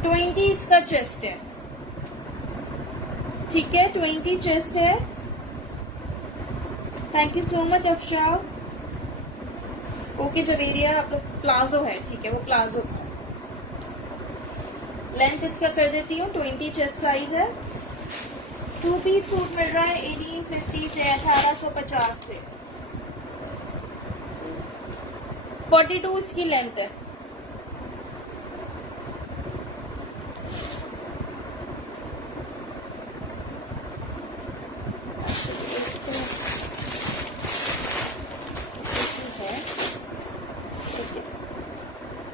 20 इसका चेस्ट है, ठीक है, 20 चेस्ट है। Thank you so much Afsha. Okay Javeria, आप प्लाजो है, ठीक है, वो प्लाजो। लेंथ इसका कर देती हूँ, 20 चेस्ट साइज है। 2 पीस सूट मिल रहा है 1850 से, 1850 से। 42 इसकी लेंथ है।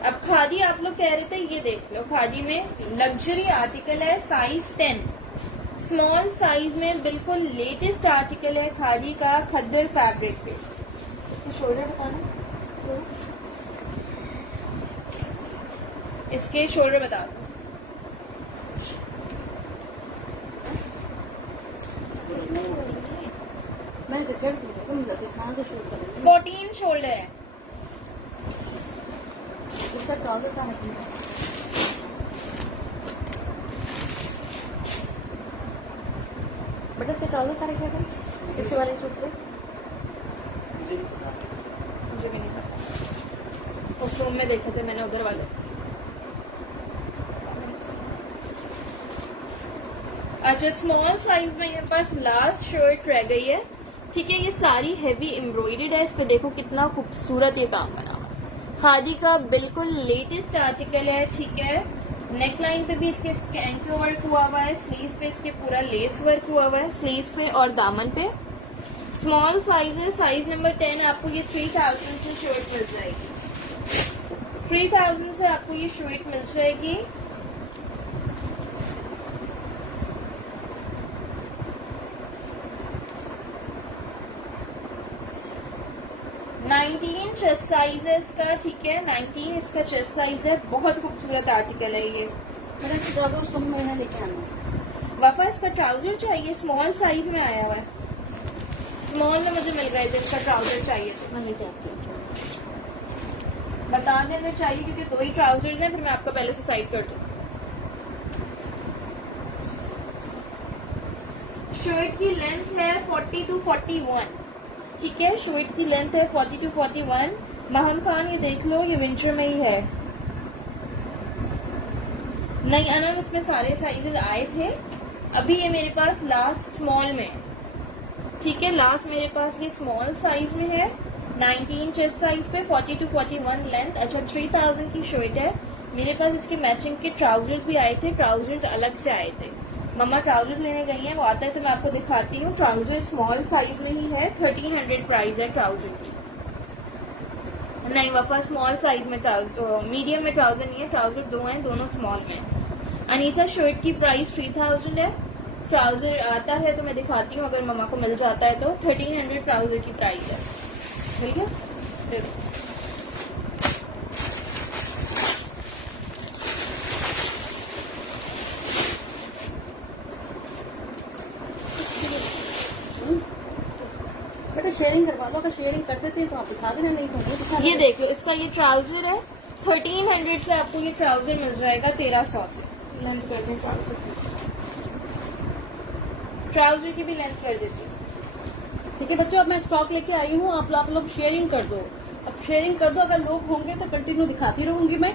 अब खादी आप लोग कह रहे थे, ये देख लो, खादी में लग्जरी आर्टिकल है, साइज 10, स्मॉल साइज में बिल्कुल लेटेस्ट आर्टिकल है खादी का, खद्दर फैब्रिक पे। इसके शोल्डर बताना, इसके शोल्डर बता दो। मैं जैकेट कहाँ से शूट करूँगी? 14 शोल्डर है। इसका ट्राउजर का है, बट इसका ट्राउजर का क्या है इससे वाले सूट पे? मुझे भी नहीं पता, उस रूम में देखे थे मैंने, उधर वाले। अच्छा, स्मॉल साइज में मेरे पास लास्ट शर्ट रह गई है, ठीक है। ये सारी हैवी एम्ब्रॉयडर्ड है, इस पे देखो कितना खूबसूरत ये काम बना हुआ। खादी का बिल्कुल लेटेस्ट आर्टिकल है, ठीक है। नेकलाइन पे भी इसके एंकर वर्क हुआ हुआ है, स्लीव्स पे इसके पूरा लेस वर्क हुआ हुआ है, स्लीव्स पे और दामन पे। स्मॉल साइज है, साइज नंबर 10। आपको ये 3000 से शर्ट मिल जाएगी। 3000 से आपको ये शर्ट मिल जाएगी। नाइनटीन चेस्ट साइज है इसका, ठीक है, 19 इसका चेस्ट साइज है। बहुत खूबसूरत आर्टिकल है ये। मेरा ट्राउजर उसको मैंने लेके आना। वफा इसका ट्राउजर चाहिए, स्मॉल साइज में आया हुआ है। स्मॉल में मुझे मिल गए थे, इसका ट्राउजर चाहिए थे। मैं लेके आती हूँ। बता दें अगर चाहिए, क्योंकि 2 ही ट्राउजर्स हैं, फिर मैं आपका पहले से साइड कर दूँ। शर्ट की लेंथ है 40 to 41, ठीक है। शर्ट की लेंथ है 40 to 41। महम खान ये देख लो, ये विंटर में ही है। नहीं अनम, इसमें सारे साइजेस आए थे, अभी ये मेरे पास लास्ट स्मॉल में, ठीक है। लास्ट मेरे पास ये स्मॉल साइज में है, 19 चेस्ट साइज पे, 40 to 41 लेंथ। अच्छा, 3000 की शर्ट है मेरे पास। इसके मैचिंग के ट्राउजर्स भी आए थे, ट्राउजर्स अलग से आए थे। मम्मा ट्राउजर्स लेने गई हैं, वो आता है तो मैं आपको दिखाती हूँ। ट्राउजर स्मॉल साइज में ही है, 1300 प्राइस है ट्राउजर की। नहीं वफा, स्मॉल साइज में ट्राउजर, मीडियम में ट्राउजर नहीं है, ट्राउजर 2 हैं, दोनों स्मॉल में। अनीसा, शर्ट की प्राइस 3000 है। ट्राउजर आता है तो मैं दिखाती हूँ, अगर मम्मा को मिल जाता है तो। 1300 ट्राउजर की प्राइस है, ठीक है। बेटा शेयरिंग करवा लो, अगर शेयरिंग करते थे तो आप दिखा देना, नहीं तो नहीं दिखा। ये देख लो, इसका ये ट्राउजर है, 1300 से आपको ये ट्राउजर मिल जाएगा 1300 से। लेंथ कर दें ट्राउजर की, ट्राउजर की भी लेंथ कर देती हूँ। ठीक है बच्चों, अब मैं स्टॉक लेके आई हूँ, आप लोग शेयरिंग कर दो। अब शेयरिंग कर दो, अगर लोग होंगे तो कंटिन्यू दिखाती रहूंगी मैं।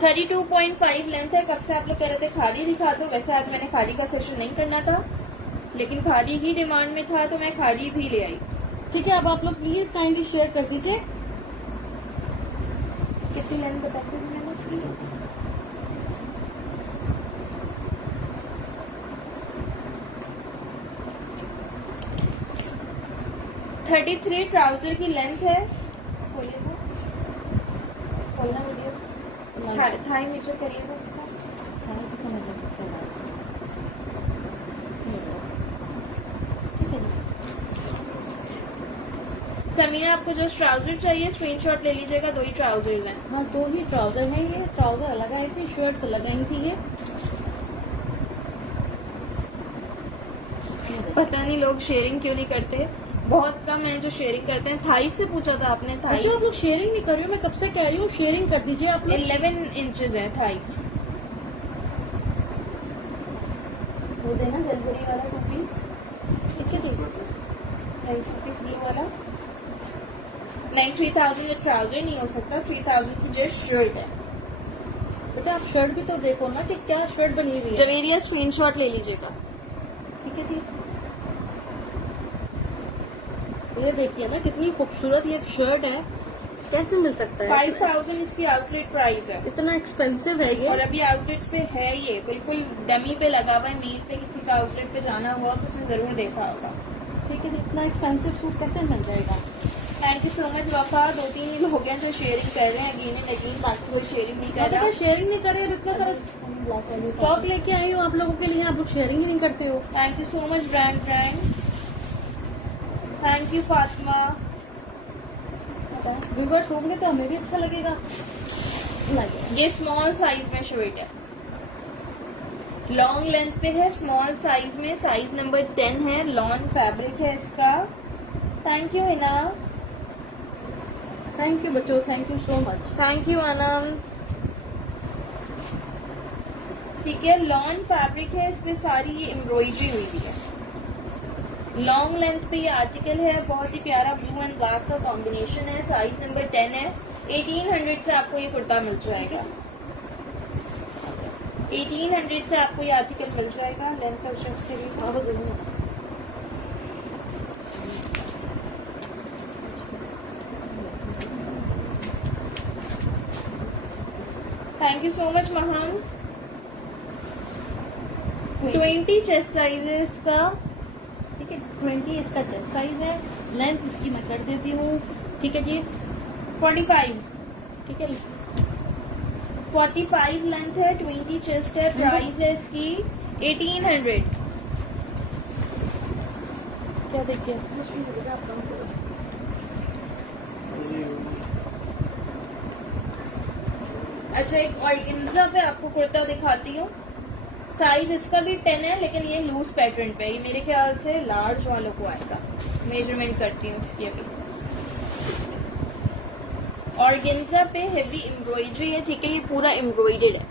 32.5 लेंथ है। कब से आप लोग कह रहे थे खादी दिखा दो, वैसे आज मैंने खादी का सेशन नहीं करना था, लेकिन खादी ही डिमांड में था तो मैं खादी भी ले आई। ठीक है, अब आप लोग प्लीज काइंडली शेयर कर दीजिए। कितनी लेंथ बताते हैं मैंने उसकी? थर्टी 33 ट्राउजर की लेंथ है। खोलिएगा, खोलना वीडियो, थाई मीटर करिएगा उसका। समीना, आपको जो ट्राउजर चाहिए स्क्रीनशॉट ले लीजिएगा, 2 ही ट्राउजर हैं। हाँ, 2 ही ट्राउजर हैं। ये ट्राउजर अलग आई थी, शर्ट्स अलग आई थी। ये पता नहीं लोग शेयरिंग क्यों नहीं करते, बहुत कम है जो शेयरिंग करते हैं। थाइस से पूछा था आपने, थाइस अच्छा, आप लोग शेयरिंग नहीं कर रहे हो, मैं कब से कह रही हूँ शेयरिंग कर दीजिए आप लोग। 11 इंचेस है थाइस। वो देना जलबरी वाला 2 पीस। ठीक है, ठीक है। 2 पीस ब्लू वाला। नहीं, 3000 में ट्राउजर नहीं हो सकता, 3000 की जो शर्ट है। बेटा आप शर्ट भी तो देखो ना कि क्या शर्ट बनी हुई है। जवेरिया स्क्रीनशॉट ले लीजिएगा। ठीक है, ठीक। ये देखिए ना कितनी खूबसूरत ये शर्ट है, कैसे मिल सकता है? 5000 इसकी आउटलेट प्राइस है। इतना एक्सपेंसिव है ये। और अभी आउटलेट्स पे है, ये बिल्कुल डमी पे लगा हुआ है। मीट पे किसी का आउटलेट पे जाना हुआ तो उसने जरूर देखा होगा। ठीक है, इतना एक्सपेंसिव सूट कैसे मिल जाएगा? थैंक यू सो मच वफा। 2-3 ही लोग हैं जो शेयरिंग कर रहे हैं, अगेन एंड अगेन, बाकी कोई शेयरिंग नहीं कर रहा। शेयरिंग नहीं कर रहे हो, इतना सारा स्टॉक लेके आई हूँ आप लोगों के लिए, आप लोग शेयरिंग ही नहीं करते हो। Thank you so much brand thank you Fatima. Viewers होंगे तो हमें भी अच्छा लगेगा। ये स्मॉल साइज में शर्ट है, लॉन्ग लेंथ पे है, स्मॉल साइज में, साइज नंबर 10 है, लॉन फैब्रिक है इसका। Thank you Hina. Thank you बच्चों, thank you so much. Thank you Anam. ठीक है, लॉन फैब्रिक है, इस पे सारी ये एम्ब्रॉयडरी हुई हुई है। लॉन्ग लेंथ पे ये आर्टिकल है, बहुत ही प्यारा ब्लू एंड ब्लैक का कॉम्बिनेशन है, साइज नंबर 10 है। 1800 से आपको ये कुर्ता मिल जाएगा। 1800 से आपको ये आर्टिकल मिल जाएगा। लेंथ और शेप्स के लिए थैंक यू सो मच महान। 20 चेस्ट साइज है इसका। ठीक है, 20 इसका चेस्ट साइज है। लेंथ इसकी मैं कर देती हूँ। ठीक है जी, 45। ठीक है, 45 लेंथ है, 20 चेस्ट है, प्राइस है इसकी 1800। क्या देखिए अच्छा, एक ऑर्गेन्जा पे आपको कुर्ता दिखाती हूँ। साइज इसका भी 10 है, लेकिन ये लूज पैटर्न पे है। ये मेरे ख्याल से लार्ज वालों को आएगा। मेजरमेंट करती हूँ इसकी अभी। ऑर्गेन्जा पे हेवी एम्ब्रॉयडरी है। ठीक है, ये पूरा एम्ब्रॉयडर्ड है।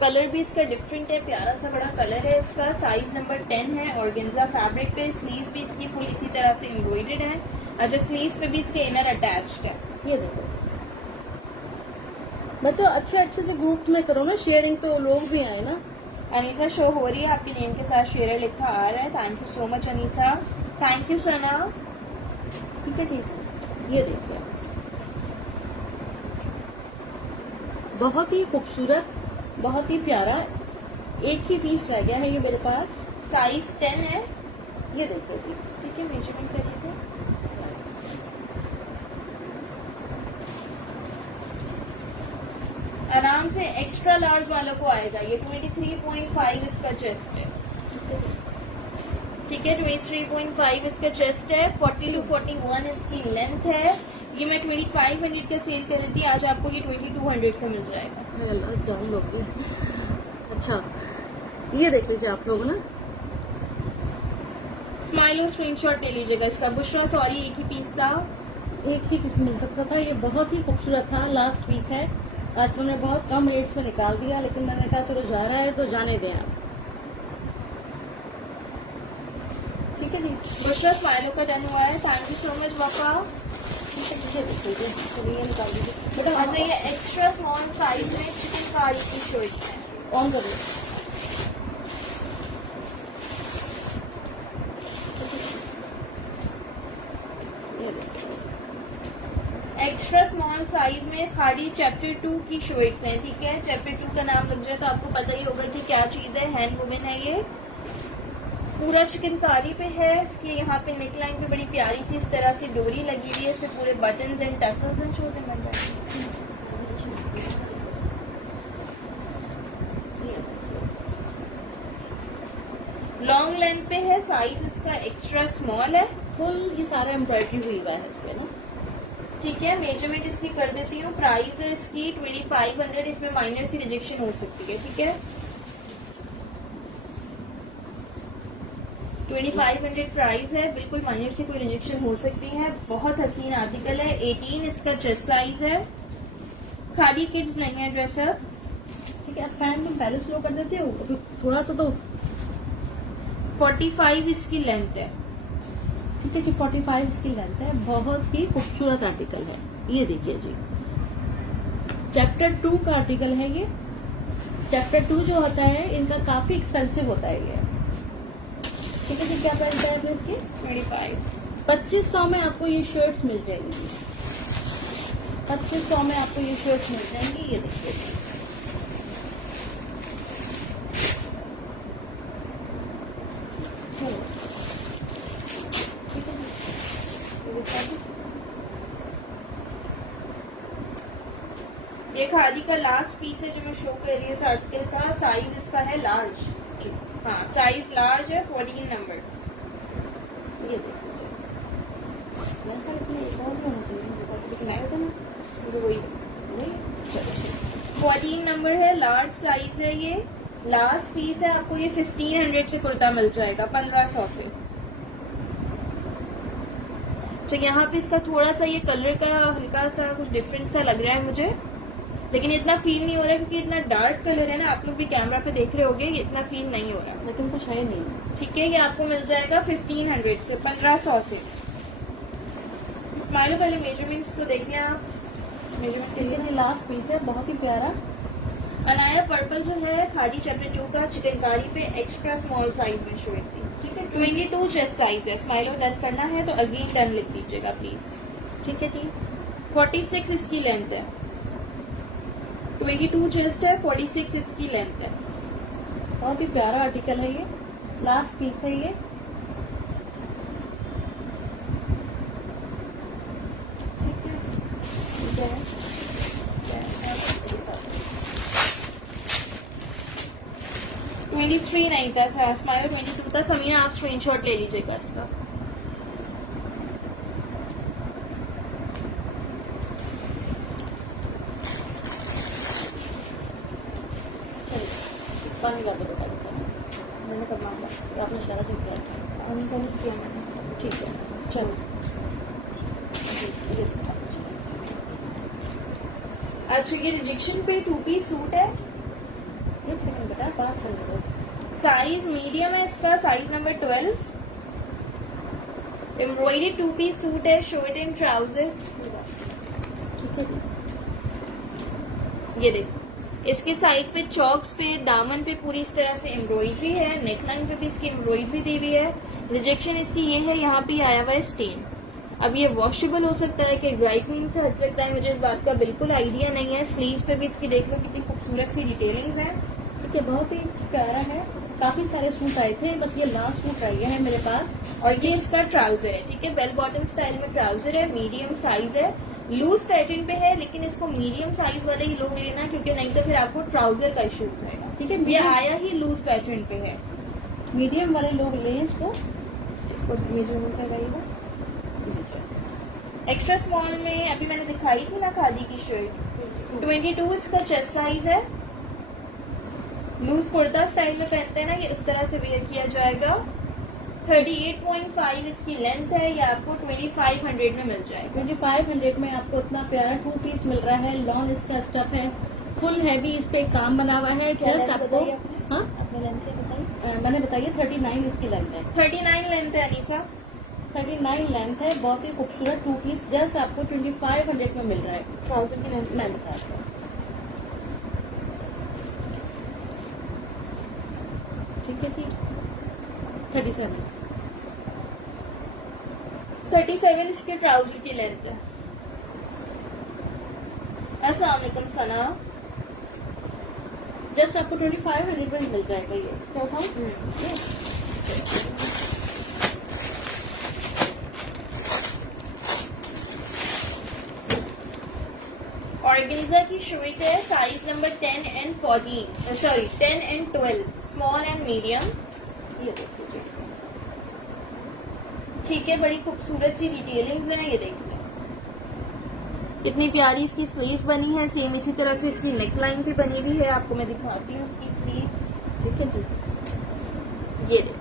कलर भी इसका डिफरेंट है, प्यारा सा बड़ा कलर है इसका। साइज नंबर 10 है, ऑर्गेन्जा फैब्रिक पे। स्लीव भी इसकी फुल इसी तरह से एम्ब्रॉयडर्ड है। अच्छा, स्लीव पे भी इसके इनर अटैच्ड है। ये देखो बच्चों, अच्छे से ग्रुप में करो ना शेयरिंग, तो लोग भी आए ना। अनीसा शो हो रही है, आपके नेम के साथ शेयर लिखा आ रहा है। Thank you so much Aneesa. Thank you Sana. ठीक है, ठीक है। ये देखिए बहुत ही खूबसूरत, बहुत ही प्यारा। एक ही पीस रह गया है ये मेरे पास। साइज 10 है। ये देखिए जी, ठीक है, मेजरमेंट करिए थे। आराम से एक्स्ट्रा लार्ज वालों को आएगा। ये 23.5 इसका चेस्ट है। ठीक है, 23.5 इसका चेस्ट है। 40 to 41 इसकी लेंथ है। ये मैं 2500 का सेल कर रही थी, आज आपको ये 2200 से मिल जाएगा। जान लोग। अच्छा, ये देख लीजिए आप लोग ना। स्माइलो स्क्रीनशॉट ले लीजिएगा इसका। बुशरा सॉरी, एक ही पीस था। एक ही किस्म मिल सकता था। ये बहुत ही खूबसूरत था, लास्ट पीस है। आज मैंने बहुत कम रेट्स में निकाल दिया, लेकिन मैंने कहा चलो जा रहा है तो जाने दें आप। ठीक है जी, बुशरा स्माइलो का डन हुआ है। थैंक यू सो मच वफा। ठीक है, मुझे देख लीजिए, चलिए निकाल दीजिए बेटा। अच्छा, ये एक्स्ट्रा स्मॉल साइज में चिकनकारी की शर्ट है। ऑन कर लो। ये देखिए, एक्स्ट्रा स्मॉल साइज में खाड़ी चैप्टर 2 की शर्ट्स हैं। ठीक है, चैप्टर 2 का नाम लग जाए तो आपको पता ही होगा कि क्या चीज है। हैंड वुमेन है ये, पूरा चिकनकारी पे है। इसके यहाँ पे नेक लाइन पे बड़ी प्यारी सी इस तरह से डोरी लगी हुई है। इससे पूरे बटन्स एंड टसल्स एंड छोटे बन जाते हैं। लॉन्ग लेंथ पे है, साइज इसका एक्स्ट्रा स्मॉल है। फुल ये सारा एम्ब्रॉयडरी हुई हुआ है इस पे ना। ठीक है, मेजरमेंट इसकी कर देती हूँ। प्राइस है इसकी 2500। इसमें माइनर सी रिजेक्शन हो सकती है। ठीक है, 2500 प्राइस है। बिल्कुल माइनर से कोई रिजेक्शन हो सकती है। बहुत हसीन आर्टिकल है। 18 इसका चेस्ट साइज है। खादी किड्स लेंगे ड्रेसर। ठीक है, आप फैन में पहले स्लो कर देते हो, अभी थोड़ा सा तो। 45 इसकी लेंथ है। ठीक है जी, 45 इसकी लेंथ है। बहुत ही खूबसूरत आर्टिकल है। ये देखिए जी, चैप्टर 2 का आर्टिकल है ये। चैप्टर 2 जो होता है इनका काफी एक्सपेंसिव होता है ये। ठीक है जी, क्या प्राइस है आपने इसकी? 2500 में आपको ये शर्ट्स मिल जाएंगी। 2500 में आपको ये शर्ट्स मिल जाएंगी। ये देखिए जी, ठीक है जी, ये दिखा दो। ये खादी का लास्ट पीस है जो मैं शो कर रही हूँ इस आर्टिकल का। साइज इसका है लार्ज। हाँ, साइज लार्ज है, 14 नंबर। ये देखिए, मेरे ख्याल इसमें एक और भी होना चाहिए, मुझे पता लेकिन आया था ना, तो वही वही है। चलो, 14 नंबर है, लार्ज साइज है ये। लास्ट पीस है, आपको ये 1500 से कुर्ता मिल जाएगा, 1500 से। तो यहाँ पे इसका थोड़ा सा ये कलर का हल्का सा कुछ डिफरेंट सा लग रहा है मुझे, लेकिन इतना फील नहीं हो रहा है क्योंकि इतना डार्क कलर है ना। आप लोग भी कैमरा पे देख रहे होगे, ये इतना फील नहीं हो रहा। लेकिन कुछ है नहीं। ठीक है, ये आपको मिल जाएगा 1500 से, 1500 से। स्माइलो पहले मेजरमेंट्स तो देख लिया आप। मेजरमेंट के लिए लेकिन ये लास्ट पीस है, बहुत ही प्यारा। अनाया पर्पल जो है खादी चैप्टर 2 का चिकनकारी पे एक्स्ट्रा स्मॉल साइज में शो थी। ठीक है, 22 चेस्ट साइज है। स्माइलो डन करना है तो अगेन डन लिख दीजिएगा प्लीज। ठीक है जी, 46 इसकी लेंथ है। 22 चेस्ट है, 46 इसकी लेंथ है। बहुत ही प्यारा आर्टिकल है ये, लास्ट पीस है ये। ठीक है, ठीक है। 23 नहीं था, स्माइलो 22 था। समीना आप स्क्रीनशॉट ले लीजिएगा इसका। पानी का बेटा मैंने कब मांगा तो आपने इशारा क्यों किया था? ठीक है, चलो। अच्छा, ये रिजेक्शन पे 2 पीस सूट है। एक सेकंड बेटा, बात करने दो। साइज मीडियम है इसका, size number 12। Embroidery 2 piece suit है, शर्ट एंड ट्राउजर। ठीक है जी, ये देखो, इसके साइड पे चॉक्स पे दामन पे पूरी इस तरह से एम्ब्रॉयडरी है। नेकलाइन पे भी इसकी एम्ब्रॉयडरी दी हुई है। रिजेक्शन इसकी ये है, यहाँ पे आया हुआ है स्टेन। अब ये वॉशेबल हो सकता है कि ड्राई क्लीन से हट सकता है, मुझे इस बात का बिल्कुल आइडिया नहीं है। स्लीव्स पे भी इसकी देख लो कितनी खूबसूरत सी डिटेलिंग्स है। ठीक है, बहुत ही प्यारा है। काफी सारे सूट आए थे, बस ये लास्ट सूट आ गया है मेरे पास। और ये इसका ट्राउजर है। ठीक है, बेल बॉटम स्टाइल में ट्राउजर है, मीडियम साइज है, लूज पैटर्न पे है, लेकिन इसको मीडियम साइज वाले ही लोग लेना क्योंकि नहीं तो फिर आपको ट्राउजर का इशू हो जाएगा। ठीक है, ये मीडियम आया ही लूज पैटर्न पे है। मीडियम वाले लोग लें इसको। इसको मेजरमेंट करवाइएगा। एक्स्ट्रा स्मॉल में अभी मैंने दिखाई थी ना खादी की शर्ट, 22 इसका चेस्ट साइज है। लूज कुर्ता स्टाइल में पहनते हैं ना, ये इस तरह से वेयर किया जाएगा। 38.5 इसकी लेंथ है, ये आपको 2500 में मिल जाएगा। 2500 में आपको इतना प्यारा 2 पीस मिल रहा है। लॉन्ग इसका स्टफ है, फुल हैवी इस पे काम बना हुआ है। जस्ट आपको हाँ अपने लेंथ से बताइए। मैंने बताइए 39 इसकी लेंथ है। 39 लेंथ है अनीसा। 39 लेंथ है, बहुत ही खूबसूरत 2 पीस जस्ट आपको 2500 में मिल रहा है। ट्राउजर की लेंथ मैं बताती हूँ, ठीक है ठीक। 37 इसके ट्राउजर की लेंथ है। अस्सलाम वालेकुम सना। जस्ट आपको 2500 में मिल जाएगा ये। क्या उठाऊं? ऑर्गेन्जा की शुरुआत है, size number 10 and 14, sorry 10 and 12, small and medium. ये देखिए, ठीक है, बड़ी खूबसूरत सी डिटेलिंग्स हैं, ये देखिए कितनी प्यारी इसकी स्लीव्स बनी है। सेम इसी तरह से इसकी नेक लाइन भी बनी हुई है, आपको मैं दिखाती हूँ इसकी स्लीव्स। ठीक है जी। ये देखिए,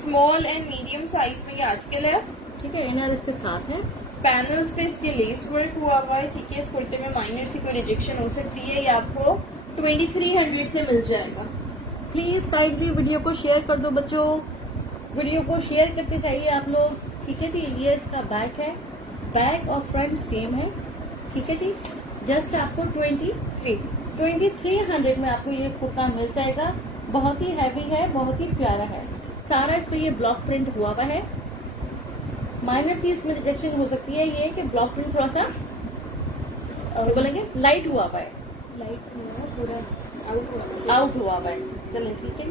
स्मॉल एंड मीडियम साइज में ये आर्टिकल है। ठीक है, इनर इसके साथ है। पैनल्स पे इसके लेस वर्क हुआ हुआ है। ठीक है, इस कुर्ते में माइनर सी कोई रिजेक्शन हो सकती है, ये आपको 2300 से मिल जाएगा। प्लीज काइंडली वीडियो को शेयर कर दो बच्चों, वीडियो को शेयर करते चाहिए आप लोग। ठीक है जी, ये इसका बैक है, बैक और फ्रंट सेम है। ठीक है जी, जस्ट आपको 2300 में आपको ये कुर्ता मिल जाएगा। बहुत ही हैवी है, बहुत ही प्यारा है। सारा इस पे ये ब्लॉक प्रिंट हुआ हुआ है। माइनर सी इसमें रिजेक्शन हो सकती है, ये कि ब्लॉक प्रिंट थोड़ा सा बोलेंगे लाइट हुआ हुआ है, लाइट पूरा आउट हुआ हुआ है। चलिए ठीक है,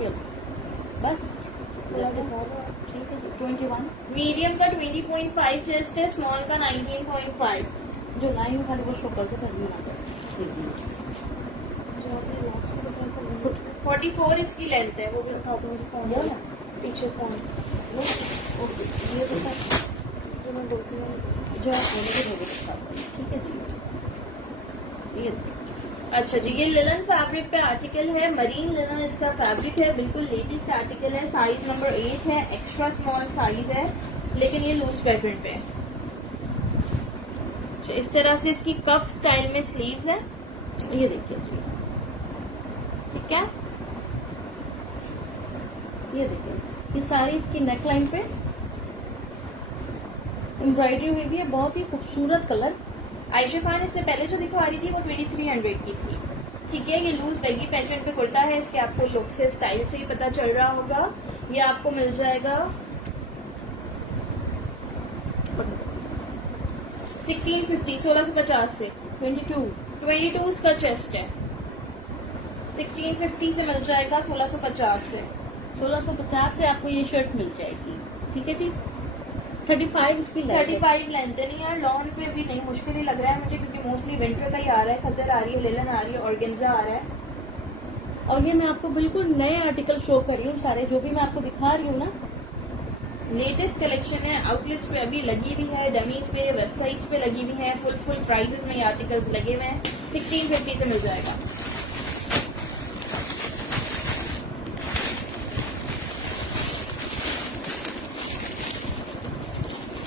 ये बस ठीक है। 21 मीडियम का 20.5 चेस्ट है, स्मॉल का 19.5। जो लाइन खाली वो शो करके कर देना। 44 इसकी लेंथ है, वो भी बता दो मुझे फोन ये ना? पीछे फोन। ओके, ये बता जो मैं बोलती हूँ, जो आप बोलेंगे वो बता दो। ठीक है जी, ये अच्छा जी, ये लिनन फैब्रिक पे आर्टिकल है, मरीन लिनन इसका फैब्रिक है, बिल्कुल लेटेस्ट आर्टिकल है। साइज नंबर 8 है, एक्स्ट्रा स्मॉल साइज है, लेकिन ये लूज पैटर्न पे है। अच्छा, इस तरह से इसकी कफ स्टाइल में स्लीव्स है। ये देखिए जी, ठीक है, ये देखिए, ये सारी इसकी नेक लाइन पे एम्ब्रॉयडरी हुई भी है। बहुत ही खूबसूरत कलर। आयशा खान इससे पहले जो दिखा रही थी वो 2300 की थी। ठीक है, ये लूज बैगी पैटर्न पे कुर्ता है, इसके आपको लुक से स्टाइल से ही पता चल रहा होगा। ये आपको मिल जाएगा 1650, 1650 से। 22 इसका चेस्ट है, 1650 से मिल जाएगा 1650 से। 1650 से आपको ये शर्ट मिल जाएगी। ठीक है जी, 35 इसकी लेंथ है। 35 लेंथ है। नहीं यार, लॉन पे भी नहीं, मुश्किल ही लग रहा है मुझे, क्योंकि मोस्टली विंटर का ही आ रहा है, खद्दर आ रही है, लेलन आ रही है, ऑर्गेन्जा आ रहा है। और ये मैं आपको बिल्कुल नए आर्टिकल शो कर रही हूँ, सारे जो भी मैं आपको दिखा रही हूँ ना, लेटेस्ट कलेक्शन है, आउटलेट्स पे अभी लगी हुई है, डमीज पे, वेबसाइट्स पे लगी हुई है, फुल प्राइजेस में ये आर्टिकल्स लगे हुए हैं। 1650 से मिल जाएगा।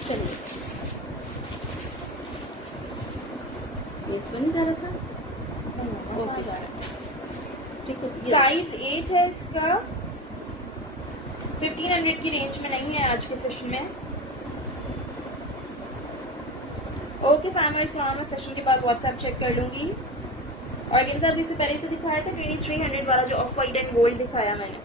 चलिए ये इसमें नहीं जा रहा था। ओके, जा रहा है। ठीक है, ये साइज 8 है इसका, 1500 की रेंज में नहीं है आज के सेशन में। ओके साइमर इस्लाम, मैं सेशन के बाद व्हाट्सएप चेक कर लूंगी। ऑर्गेन्जा भी इससे पहले तो दिखाया था 2300 वाला, जो ऑफ वाइट एंड गोल्ड दिखाया मैंने।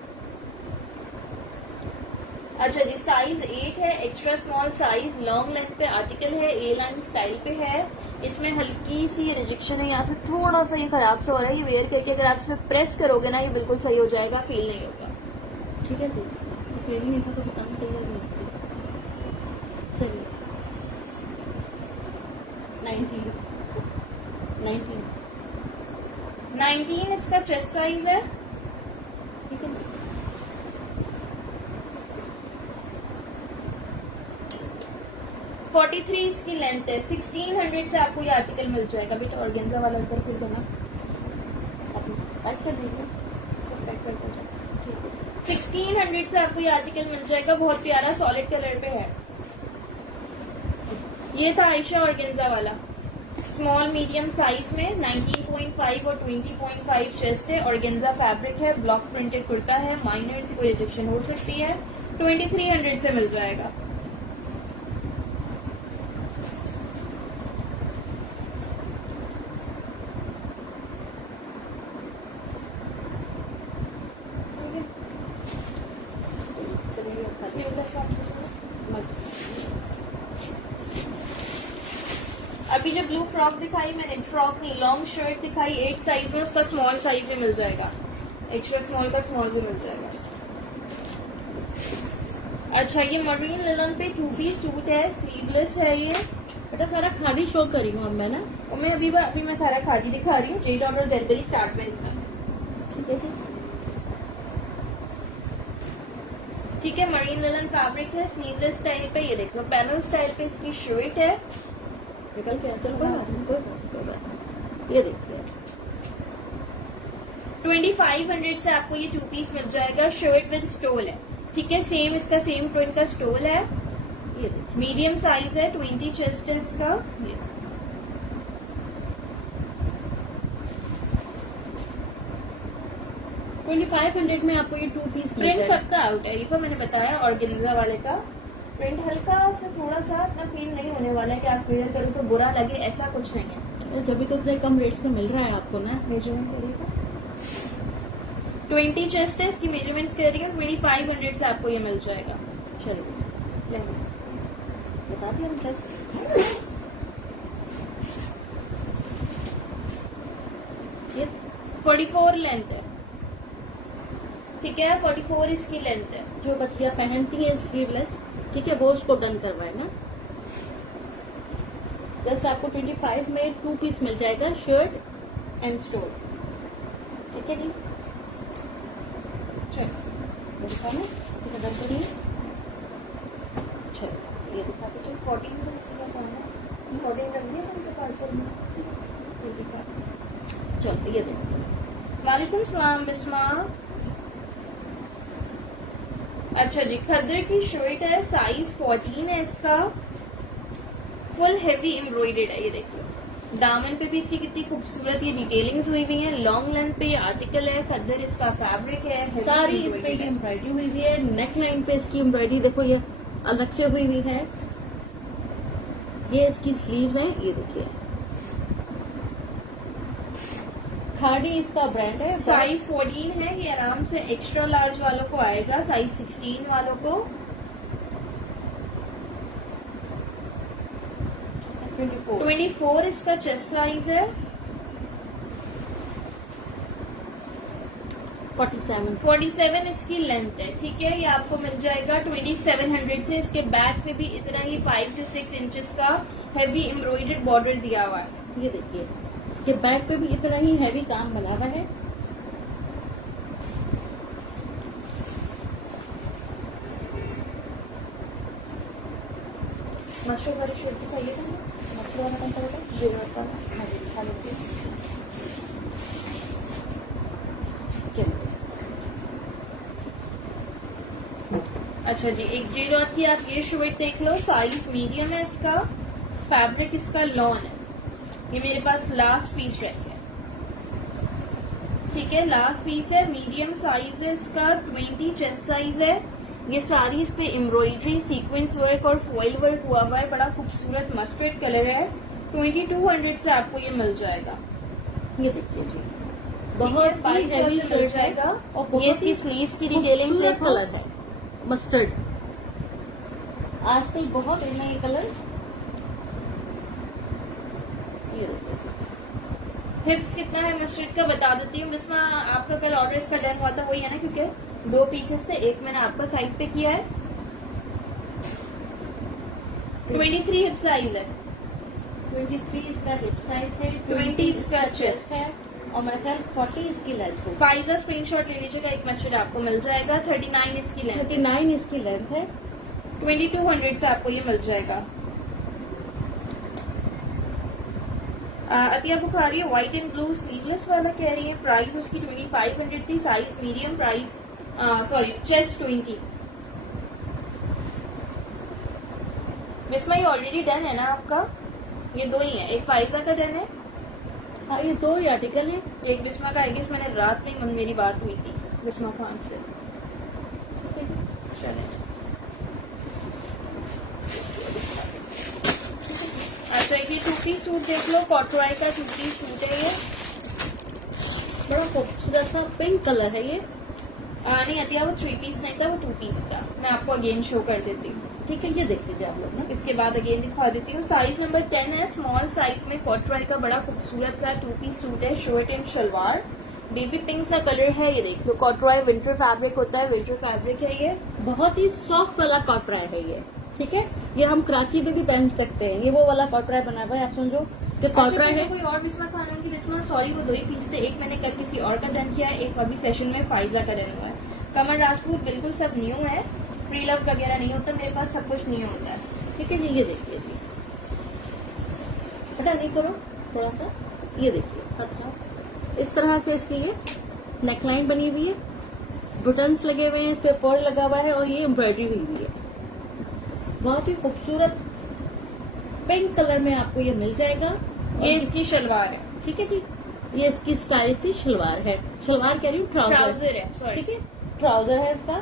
अच्छा जी, साइज 8 है, extra small size, long length पे आर्टिकल है, ए लाइन स्टाइल पे है। इसमें हल्की सी रिजेक्शन है, यहाँ से थोड़ा सा ये खराब सा हो रहा है। ये वेयर करके अगर आप इसमें प्रेस करोगे ना, ये बिल्कुल सही हो जाएगा, फील नहीं होगा। ठीक है जी, फेल ही नहीं था तो बताना चाहिए। चलिए 19 इसका चेस्ट साइज है। ठीक है, 43 इसकी लेंथ है। 1600 से आपको ये आर्टिकल मिल जाएगा। बेटा ऑर्गेन्जा वाला ऊपर फिर देना, पैक कर दीजिए, सब पैक करते जाओ, ठीक है। 1600 से आपको ये आर्टिकल मिल जाएगा। बहुत प्यारा सॉलिड कलर पे है। ये था आयशा ऑर्गेन्जा वाला, स्मॉल मीडियम साइज में 19.5 और 20.5 चेस्ट है। ऑर्गेन्जा फैब्रिक है, ब्लॉक प्रिंटेड कुर्ता है। माइनर से कोई रिजेक्शन हो सकती है। 2300 से मिल जाएगा। अभी जो ब्लू फ्रॉक दिखाई मैंने, फ्रॉक नहीं लॉन्ग शर्ट दिखाई 8 साइज में, उसका स्मॉल साइज में मिल जाएगा। एक्स्ट्रा स्मॉल का स्मॉल भी मिल जाएगा। अच्छा ये मरीन लिनन पे 2 पीस सूट है, स्लीवलेस है ये। बेटा सारा खादी शो करी हूँ अब मैं ना, और मैं अभी मैं सारा खादी दिखा रही हूँ। जेड और जेलबेरी स्टार्ट में दिखा, ठीक है जी। ठीक है। मरीन लिनन फैब्रिक है, स्लीवलेस स्टाइल पे। ये देखो पैनल स्टाइल पे इसकी शर्ट है। निकल के चलो, कोई बात नहीं, कोई बात नहीं। ये देखिए 2500 से आपको ये 2 पीस मिल जाएगा। शर्ट विद स्टोल है, ठीक है। सेम इसका सेम प्रिंट का स्टोल है। ये देखिए मीडियम साइज है, 20 चेस्ट है इसका। 2500 में आपको ये 2 पीस मिल प्रिंट जाएगा। सबका आउट है, ये मैंने बताया। ऑर्गेन्जा वाले का प्रिंट हल्का से थोड़ा सा इतना फील नहीं होने वाला है कि आप वेयर करो तो बुरा लगे, ऐसा कुछ नहीं है। जब तो इतने कम रेट्स में मिल रहा है आपको ना। मेजरमेंट करिएगा। 20 चेस्ट है, इसकी मेजरमेंट्स कर रही हूँ। 2500 से आपको ये मिल जाएगा। चलिए बता दिया हम जस्ट। ये 44 लेंथ है, ठीक है। 44 इसकी लेंथ है। जो बच्चियां पहनती है स्लीवलेस, ठीक है, वो उसको डन करवाए ना। जस्ट आपको 25 में 2 पीस मिल जाएगा, शर्ट एंड स्टोल, ठीक है जी। चलो दिखाना, ठीक है, डन करिए। चलो ये दिखा दीजिए। 14 में इसका कौन है? 14 रख दिया उनके पार्सल में। ये दिखा। चलो ये देखिए, वालेकुम सलाम बिस्मा। अच्छा जी, खद्दर की शर्ट है, साइज 14 है इसका। फुल हेवी एम्ब्रॉयडर्ड है, ये देखिए। दामन पे भी इसकी कितनी खूबसूरत ये डिटेलिंग्स हुई हुई है। लॉन्ग लेंथ पे ये आर्टिकल है। खद्दर इसका फैब्रिक है, heavy सारी इस पे embroidered है। एम्ब्रॉयडरी हुई हुई है। नेक लाइन पे इसकी एम्ब्रॉयडरी देखो, ये अलग से हुई हुई है। ये इसकी स्लीव्स हैं, ये देखिए। खाड़ी इसका ब्रांड है। साइज 14 है, ये आराम से एक्स्ट्रा लार्ज वालों को आएगा। साइज 16 वालों को 24 इसका चेस्ट साइज है। 47 इसकी लेंथ है, ठीक है। ये आपको मिल जाएगा 2700 से। इसके बैक पे भी इतना ही 5 से 6 इंचेस का हैवी एम्ब्रॉयडर्ड बॉर्डर दिया हुआ है। ये देखिए, इसके बैक पे भी इतना ही हैवी काम बना हुआ है। मस्टर्ड वाली शर्ट दिखाइए था, मस्टर्ड वाला कौन सा होता? जरूरत वाला। हाँ जी, दिखा लेती हूँ। चलिए, अच्छा जी, एक जे डॉट की आप ये शर्ट देख लो। साइज मीडियम है इसका। फैब्रिक इसका लॉन है। ये मेरे पास लास्ट पीस है, ठीक है। लास्ट पीस है, मीडियम साइज है इसका। 20 चेस्ट साइज है। ये सारी इस पे एम्ब्रॉयडरी, सीक्वेंस वर्क और फॉइल वर्क हुआ हुआ है। बड़ा खूबसूरत मस्टर्ड कलर है। 2200 से आपको ये मिल जाएगा। ये देखिए जी, बहुत बहुत 2200 हेवी से मिल शर्ट है जाएगा। और ये बहुत इसकी ही स्लीव्स की डिटेलिंग खूबसूरत देखो। कलर है, मस्टर्ड। आजकल बहुत इन है ये कलर। ये देखिए, हिप्स कितना है मस्टर्ड का बता देती हूँ। जिसमें आपका कल ऑर्डर इसका डन हुआ था वही है ना, क्योंकि 2 पीसेस थे, एक मैंने आपका साइड पे किया है। 23 हिप साइज है। 23 इसका हिप साइज है, 20 इसका चेस्ट है और मेरे ख्याल 40 इसकी लेंथ है। फाइजा स्क्रीनशॉट ले लीजिएगा, एक मस्टर्ड आपको मिल जाएगा। 39 इसकी लेंथ, 39 इसकी लेंथ है। 2200 से आपको ये मिल जाएगा। अतिया बुखारी है व्हाइट एंड ब्लू स्लीवलेस वाला कह रही है। प्राइस उसकी 2500 थी, size medium, price sorry chest 20। Bisma ये ऑलरेडी डन है ना आपका? ये दो ही है, एक फाइजा का डन है, हाँ ये दो ही आर्टिकल है। एक बिस्मा का है। मैंने रात में मेरी बात हुई थी बिस्मा खान से। चले अच्छा, ये 2 पीस सूट देख लो, कॉटराय का 2 पीस सूट है ये। बड़ा खूबसूरत सा पिंक कलर है ये। नहीं अतिया वो 3 पीस नहीं था, वो 2 पीस था। मैं आपको अगेन शो कर देती हूँ। ठीक है, ये देख लीजिए आप लोग ना। इसके बाद अगेन दिखा देती हूँ। साइज नंबर 10 है, स्मॉल साइज में कॉटराय का बड़ा खूबसूरत सा 2 पीस सूट है, shirt and shalwar, baby pink सा कलर है। ये देख लो, कॉटराय विंटर फैब्रिक होता है, विंटर फैब्रिक है ये। बहुत ही सॉफ्ट वाला कॉटराय है ये। ठीक है, ये हम कराची में भी पहन सकते हैं। ये वो वाला कॉटराय बना हुआ है, आप समझो कि कॉटराय है। कोई और बिस्मा खान होंगी बिस्मा, सॉरी वो 2 ही पीस थे, एक मैंने कल किसी और का डन किया है, एक अभी सेशन में फाइजा का डन हुआ है। कमर राजपूत बिल्कुल सब न्यू है, फ्री लव वगैरह नहीं होता, मेरे पास सब कुछ न्यू होता है। ठीक है जी, ये देखिए जी, पता नहीं करो थोड़ा सा, ये देखिए अच्छा इस तरह से इसकी ये नेकलाइन बनी हुई है, बटन्स लगे हुए हैं, इस पे पर्ल लगा हुआ है और ये एम्ब्रॉयडरी हुई हुई है। बहुत ही खूबसूरत पिंक कलर में आपको ये मिल जाएगा। ये इसकी शलवार है। ठीक है जी, ये इसकी स्टाइलिश सी शलवार है। शलवार कह रही हूँ, ट्राउजर है, सॉरी। ठीक है, ट्राउजर है इसका।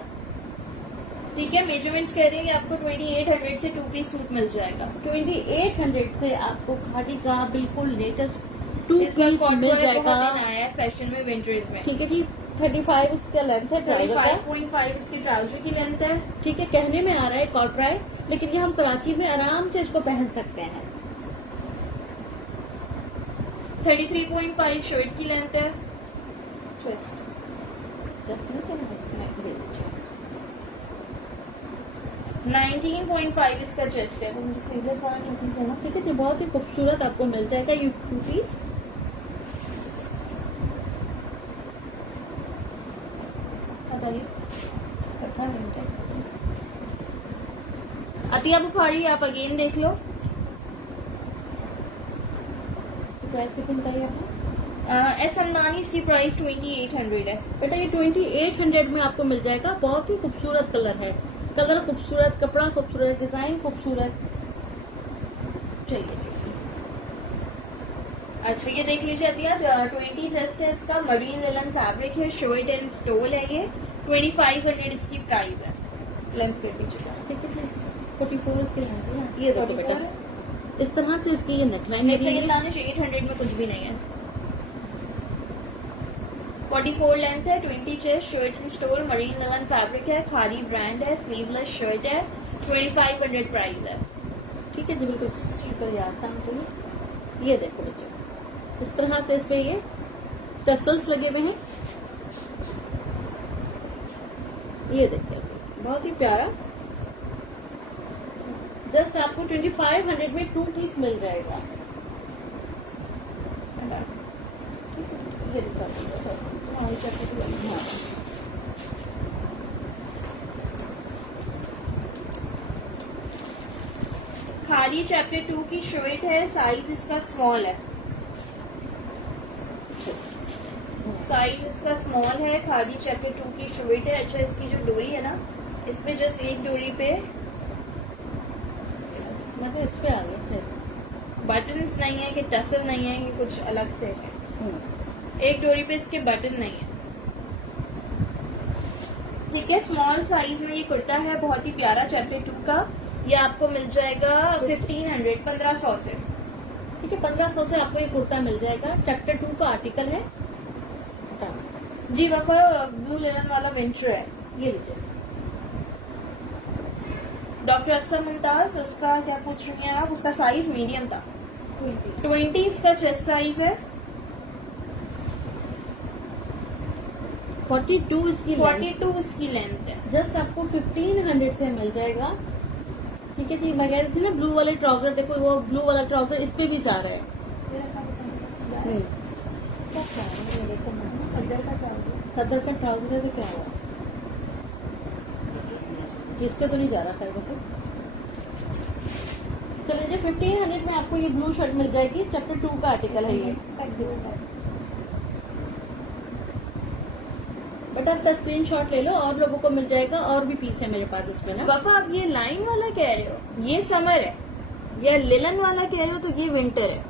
ठीक है, मेजरमेंट्स कह रही है आपको 2800 से 2 पीस सूट मिल जाएगा। 2800 से आपको खादी का बिल्कुल लेटेस्ट 2 इसका पीस मिल जाएगा। आया है फैशन में विंटर्स में। ठीक है जी, 35 इसका लेंथ है ट्राउजर का। 35.5 इसकी ट्राउजर की लेंथ है। ठीक है, कहने में आ रहा है कॉटराय, लेकिन ये हम कराची में आराम से इसको पहन सकते हैं। 33.5 शर्ट की लेंथ है। जस्ट नहीं कहना है, मैं दे दीजिए। 19.5 इसका चेस्ट है। वो मुझे स्लीवलेस वाला 2 पीस है ना। ठीक है जी, बहुत ही खूबसूरत आपको मिल जाएगा ये 2 पीस। बताइए। अतिया बुखारी आप अगेन देख लो। प्राइस कितनी बताइए आपने? एस अनमानी इसकी प्राइस 2800 है। बेटा ये 2800 में आपको मिल जाएगा। बहुत ही खूबसूरत कलर है, कलर खूबसूरत, कपड़ा खूबसूरत, डिजाइन खूबसूरत। चाहिए। अच्छा ये देख लीजिए अतिया, 20 चेस्ट है इसका, मरीन लिनन फैब्रिक है, शर्ट एंड स्टोल है ये। 2500 इसकी प्राइस है। लेंथ कर दीजिएगा। ठीक है, 44 इसके हैं। ये देखो बेटा, इस तरह से इसकी ये नेकलाइन है। 800 में कुछ भी नहीं है। 44 लेंथ है, 20 chest, shirt and stall, marine linen fabric है, खादी ब्रांड है, स्लीवलेस शर्ट है, 2500 प्राइस है। ठीक है जी, बिल्कुल शुक्रिया। चलिए ये देखो बच्चों, इस तरह से इस पे ये टसल्स लगे हुए हैं। ये देखिए, बहुत ही प्यारा। जस्ट आपको 2500 में 2 पीस मिल जाएगा। ये दिखा दीजिए। हाँ। खादी चैप्टर 2 की शर्ट है, साइज इसका स्मॉल है। साइज इसका स्मॉल है, खादी चैप्टर 2 की शर्ट है। अच्छा इसकी जो डोरी है ना, इस पे जस्ट एक डोरी पे मतलब इस पे आ गया बटन्स नहीं है कि टसल नहीं है, कि कुछ अलग से है। एक डोरी पे इसके बटन नहीं है। ठीक है, स्मॉल साइज में ये कुर्ता है, बहुत ही प्यारा चैप्टर 2 का। ये आपको मिल जाएगा 1500 से। ठीक है, 1500 से आपको ये कुर्ता मिल जाएगा। चैप्टर 2 का आर्टिकल है जी, वफा ब्लू लिनन वाला विंटर है। ये लीजिए। डॉक्टर अक्सर मुमताज, उसका क्या पूछ रही हैं आप? उसका साइज मीडियम था। 20 इसका चेस्ट साइज है। 42 इसकी 42 इसकी लेंथ है। जस्ट आपको 1500 से मिल जाएगा। ठीक है जी, मैं कह रही थी ना ब्लू वाले ट्राउजर, देखो वो ब्लू वाला ट्राउजर इस पे भी जा रहा है। सदर का ट्राउजर है तो क्या हुआ, इस पे तो नहीं जा रहा है वैसे। चलिए जी 1500 में आपको ये ब्लू शर्ट मिल जाएगी। चैप्टर 2 का आर्टिकल है ये। बेटा इसका स्क्रीनशॉट ले लो, और लोगों को मिल जाएगा। और भी पीस है मेरे पास इसमें ना। वफा आप ये लाइन वाला कह रहे हो ये समर है, या लिलन वाला कह रहे हो तो ये विंटर है?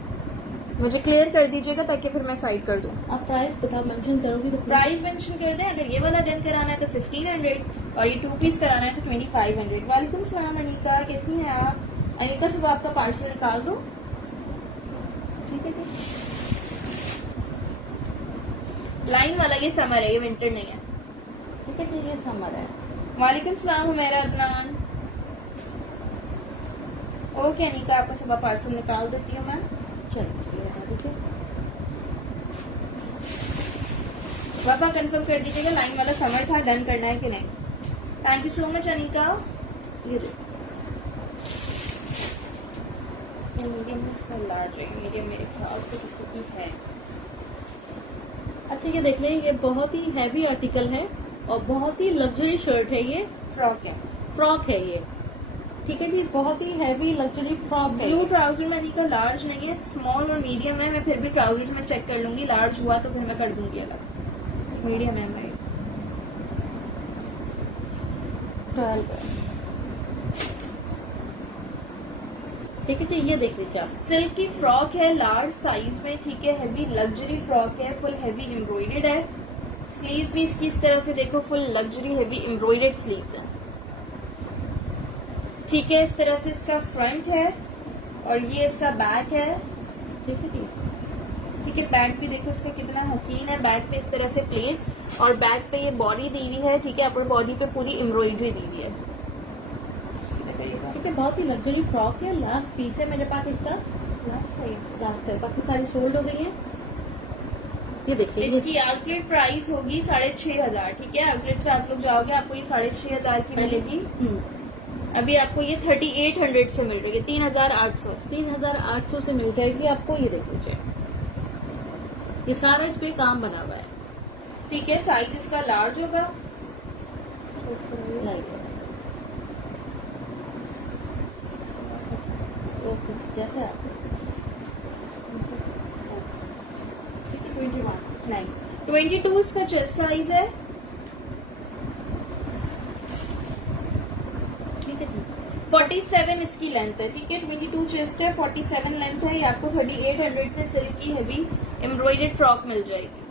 मुझे क्लियर कर दीजिएगा ताकि फिर मैं साइड कर दूं। आप प्राइस बता मेंशन करोगी तो प्राइस मेंशन कर दें। अगर ये वाला डन कराना है तो 1500 और ये 2 पीस कराना है तो 2500। वालेकुम सलाम अनीका, कैसी हैं आप? अनीका सुबह आपका पार्सल निकाल दो। ठीक है जी। लाइन वाला ये समर है, ये विंटर नहीं है। ठीक है जी, ये समर है। वालेकुम सलाम हुमैरा अदनान। ओके अनीका, आपका सुबह पार्सल निकाल देती हूँ मैं। चलिए बता दीजिए। वापा कंफर्म कर दीजिएगा लाइन वाला समर था, डन करना है कि नहीं। Thank you so much Anika. ये देखो मीडियम में इसका लार्ज है, मीडियम मेरे ख्याल से किसी की है। अच्छा ये देख लें, ये बहुत ही हैवी आर्टिकल है और बहुत ही लग्जरी शर्ट है। ये फ्रॉक है, फ्रॉक है ये। ठीक है जी, बहुत ही हैवी लग्जरी फ्रॉक है। ब्लू ट्राउजर में अनीका लार्ज नहीं है, स्मॉल और मीडियम है। मैं फिर भी ट्राउजर्स में चेक कर लूंगी, लार्ज हुआ तो फिर मैं कर दूंगी अलग। मीडियम है मेरी। 12। ठीक है जी, ये देख लीजिए आप। सिल्क की फ्रॉक है, लार्ज साइज में। ठीक है, हैवी लग्जरी फ्रॉक है, फुल हैवी एम्ब्रॉयडर्ड है। स्लीव्स भी इसकी इस तरह से देखो, full luxury heavy embroidered sleeves है। ठीक है, इस तरह से इसका फ्रंट है और ये इसका बैक है। ठीक है जी। ठीक है, बैक भी देखो इसका कितना हसीन है। बैक पे इस तरह से प्लेट्स और बैक पे ये बॉडी दी हुई है। ठीक है, अपर बॉडी पे पूरी एम्ब्रॉयडरी दी हुई है। ठीक है, बहुत ही लग्जरी फ्रॉक है। लास्ट पीस है मेरे पास इसका। लास्ट है, बाकी सारी सोल्ड हो गई है। ये देखिए, इसकी आउटलेट प्राइस होगी 6500। ठीक है, आउटलेट से आप लोग जाओगे आपको ये 6500 की मिलेगी। अभी आपको ये 3800 से मिल रही है, 3800 से। 3800 से मिल जाएगी आपको। ये देख लीजिए, ये सारा इस पे काम बना हुआ है। ठीक है, साइज इसका लार्ज होगा। ओके, जैसे आप 21 नहीं 22 इसका चेस्ट साइज है। ठीक है जी। 47 इसकी लेंथ है। ठीक है, 22 चेस्ट है, 47 लेंथ है। ये आपको 3800 से सिल्क की हैवी एम्ब्रॉयडर्ड फ्रॉक मिल जाएगी।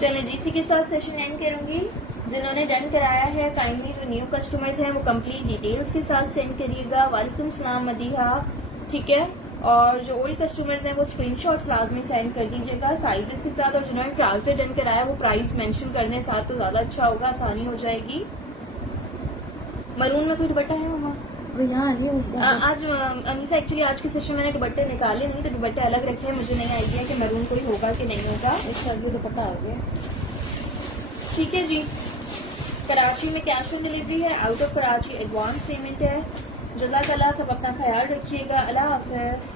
चलिए जी, इसी के साथ सेशन एंड करूंगी। जिन्होंने डन कराया है काइंडली जो न्यू कस्टमर्स हैं वो कंप्लीट डिटेल्स के साथ सेंड करिएगा। वालेकुम सलाम मदीहा। ठीक है, और जो ओल्ड कस्टमर्स हैं वो स्क्रीनशॉट्स लाजमी सेंड कर दीजिएगा साइजेस के साथ। और जिन्होंने ट्राउजर डन कराया वो प्राइस मेंशन करने साथ तो ज्यादा अच्छा होगा, आसानी हो जाएगी। मरून में कोई दुपट्टा है मम्मा? आज अनीसा एक्चुअली आज के सेशन मैंने दुपट्टे निकाले नहीं, तो दुपट्टे अलग रखे हैं। मुझे नहीं आइडिया कि मरून कोई होगा कि नहीं होगा। इसका ये दुपट्टा आ गया। ठीक है जी, कराची में कैश ऑन डिलीवरी है, out of Karachi advance payment है। जज़ाकल्लाह, सब अपना ख्याल रखिएगा। अल्लाह हाफ़िज़।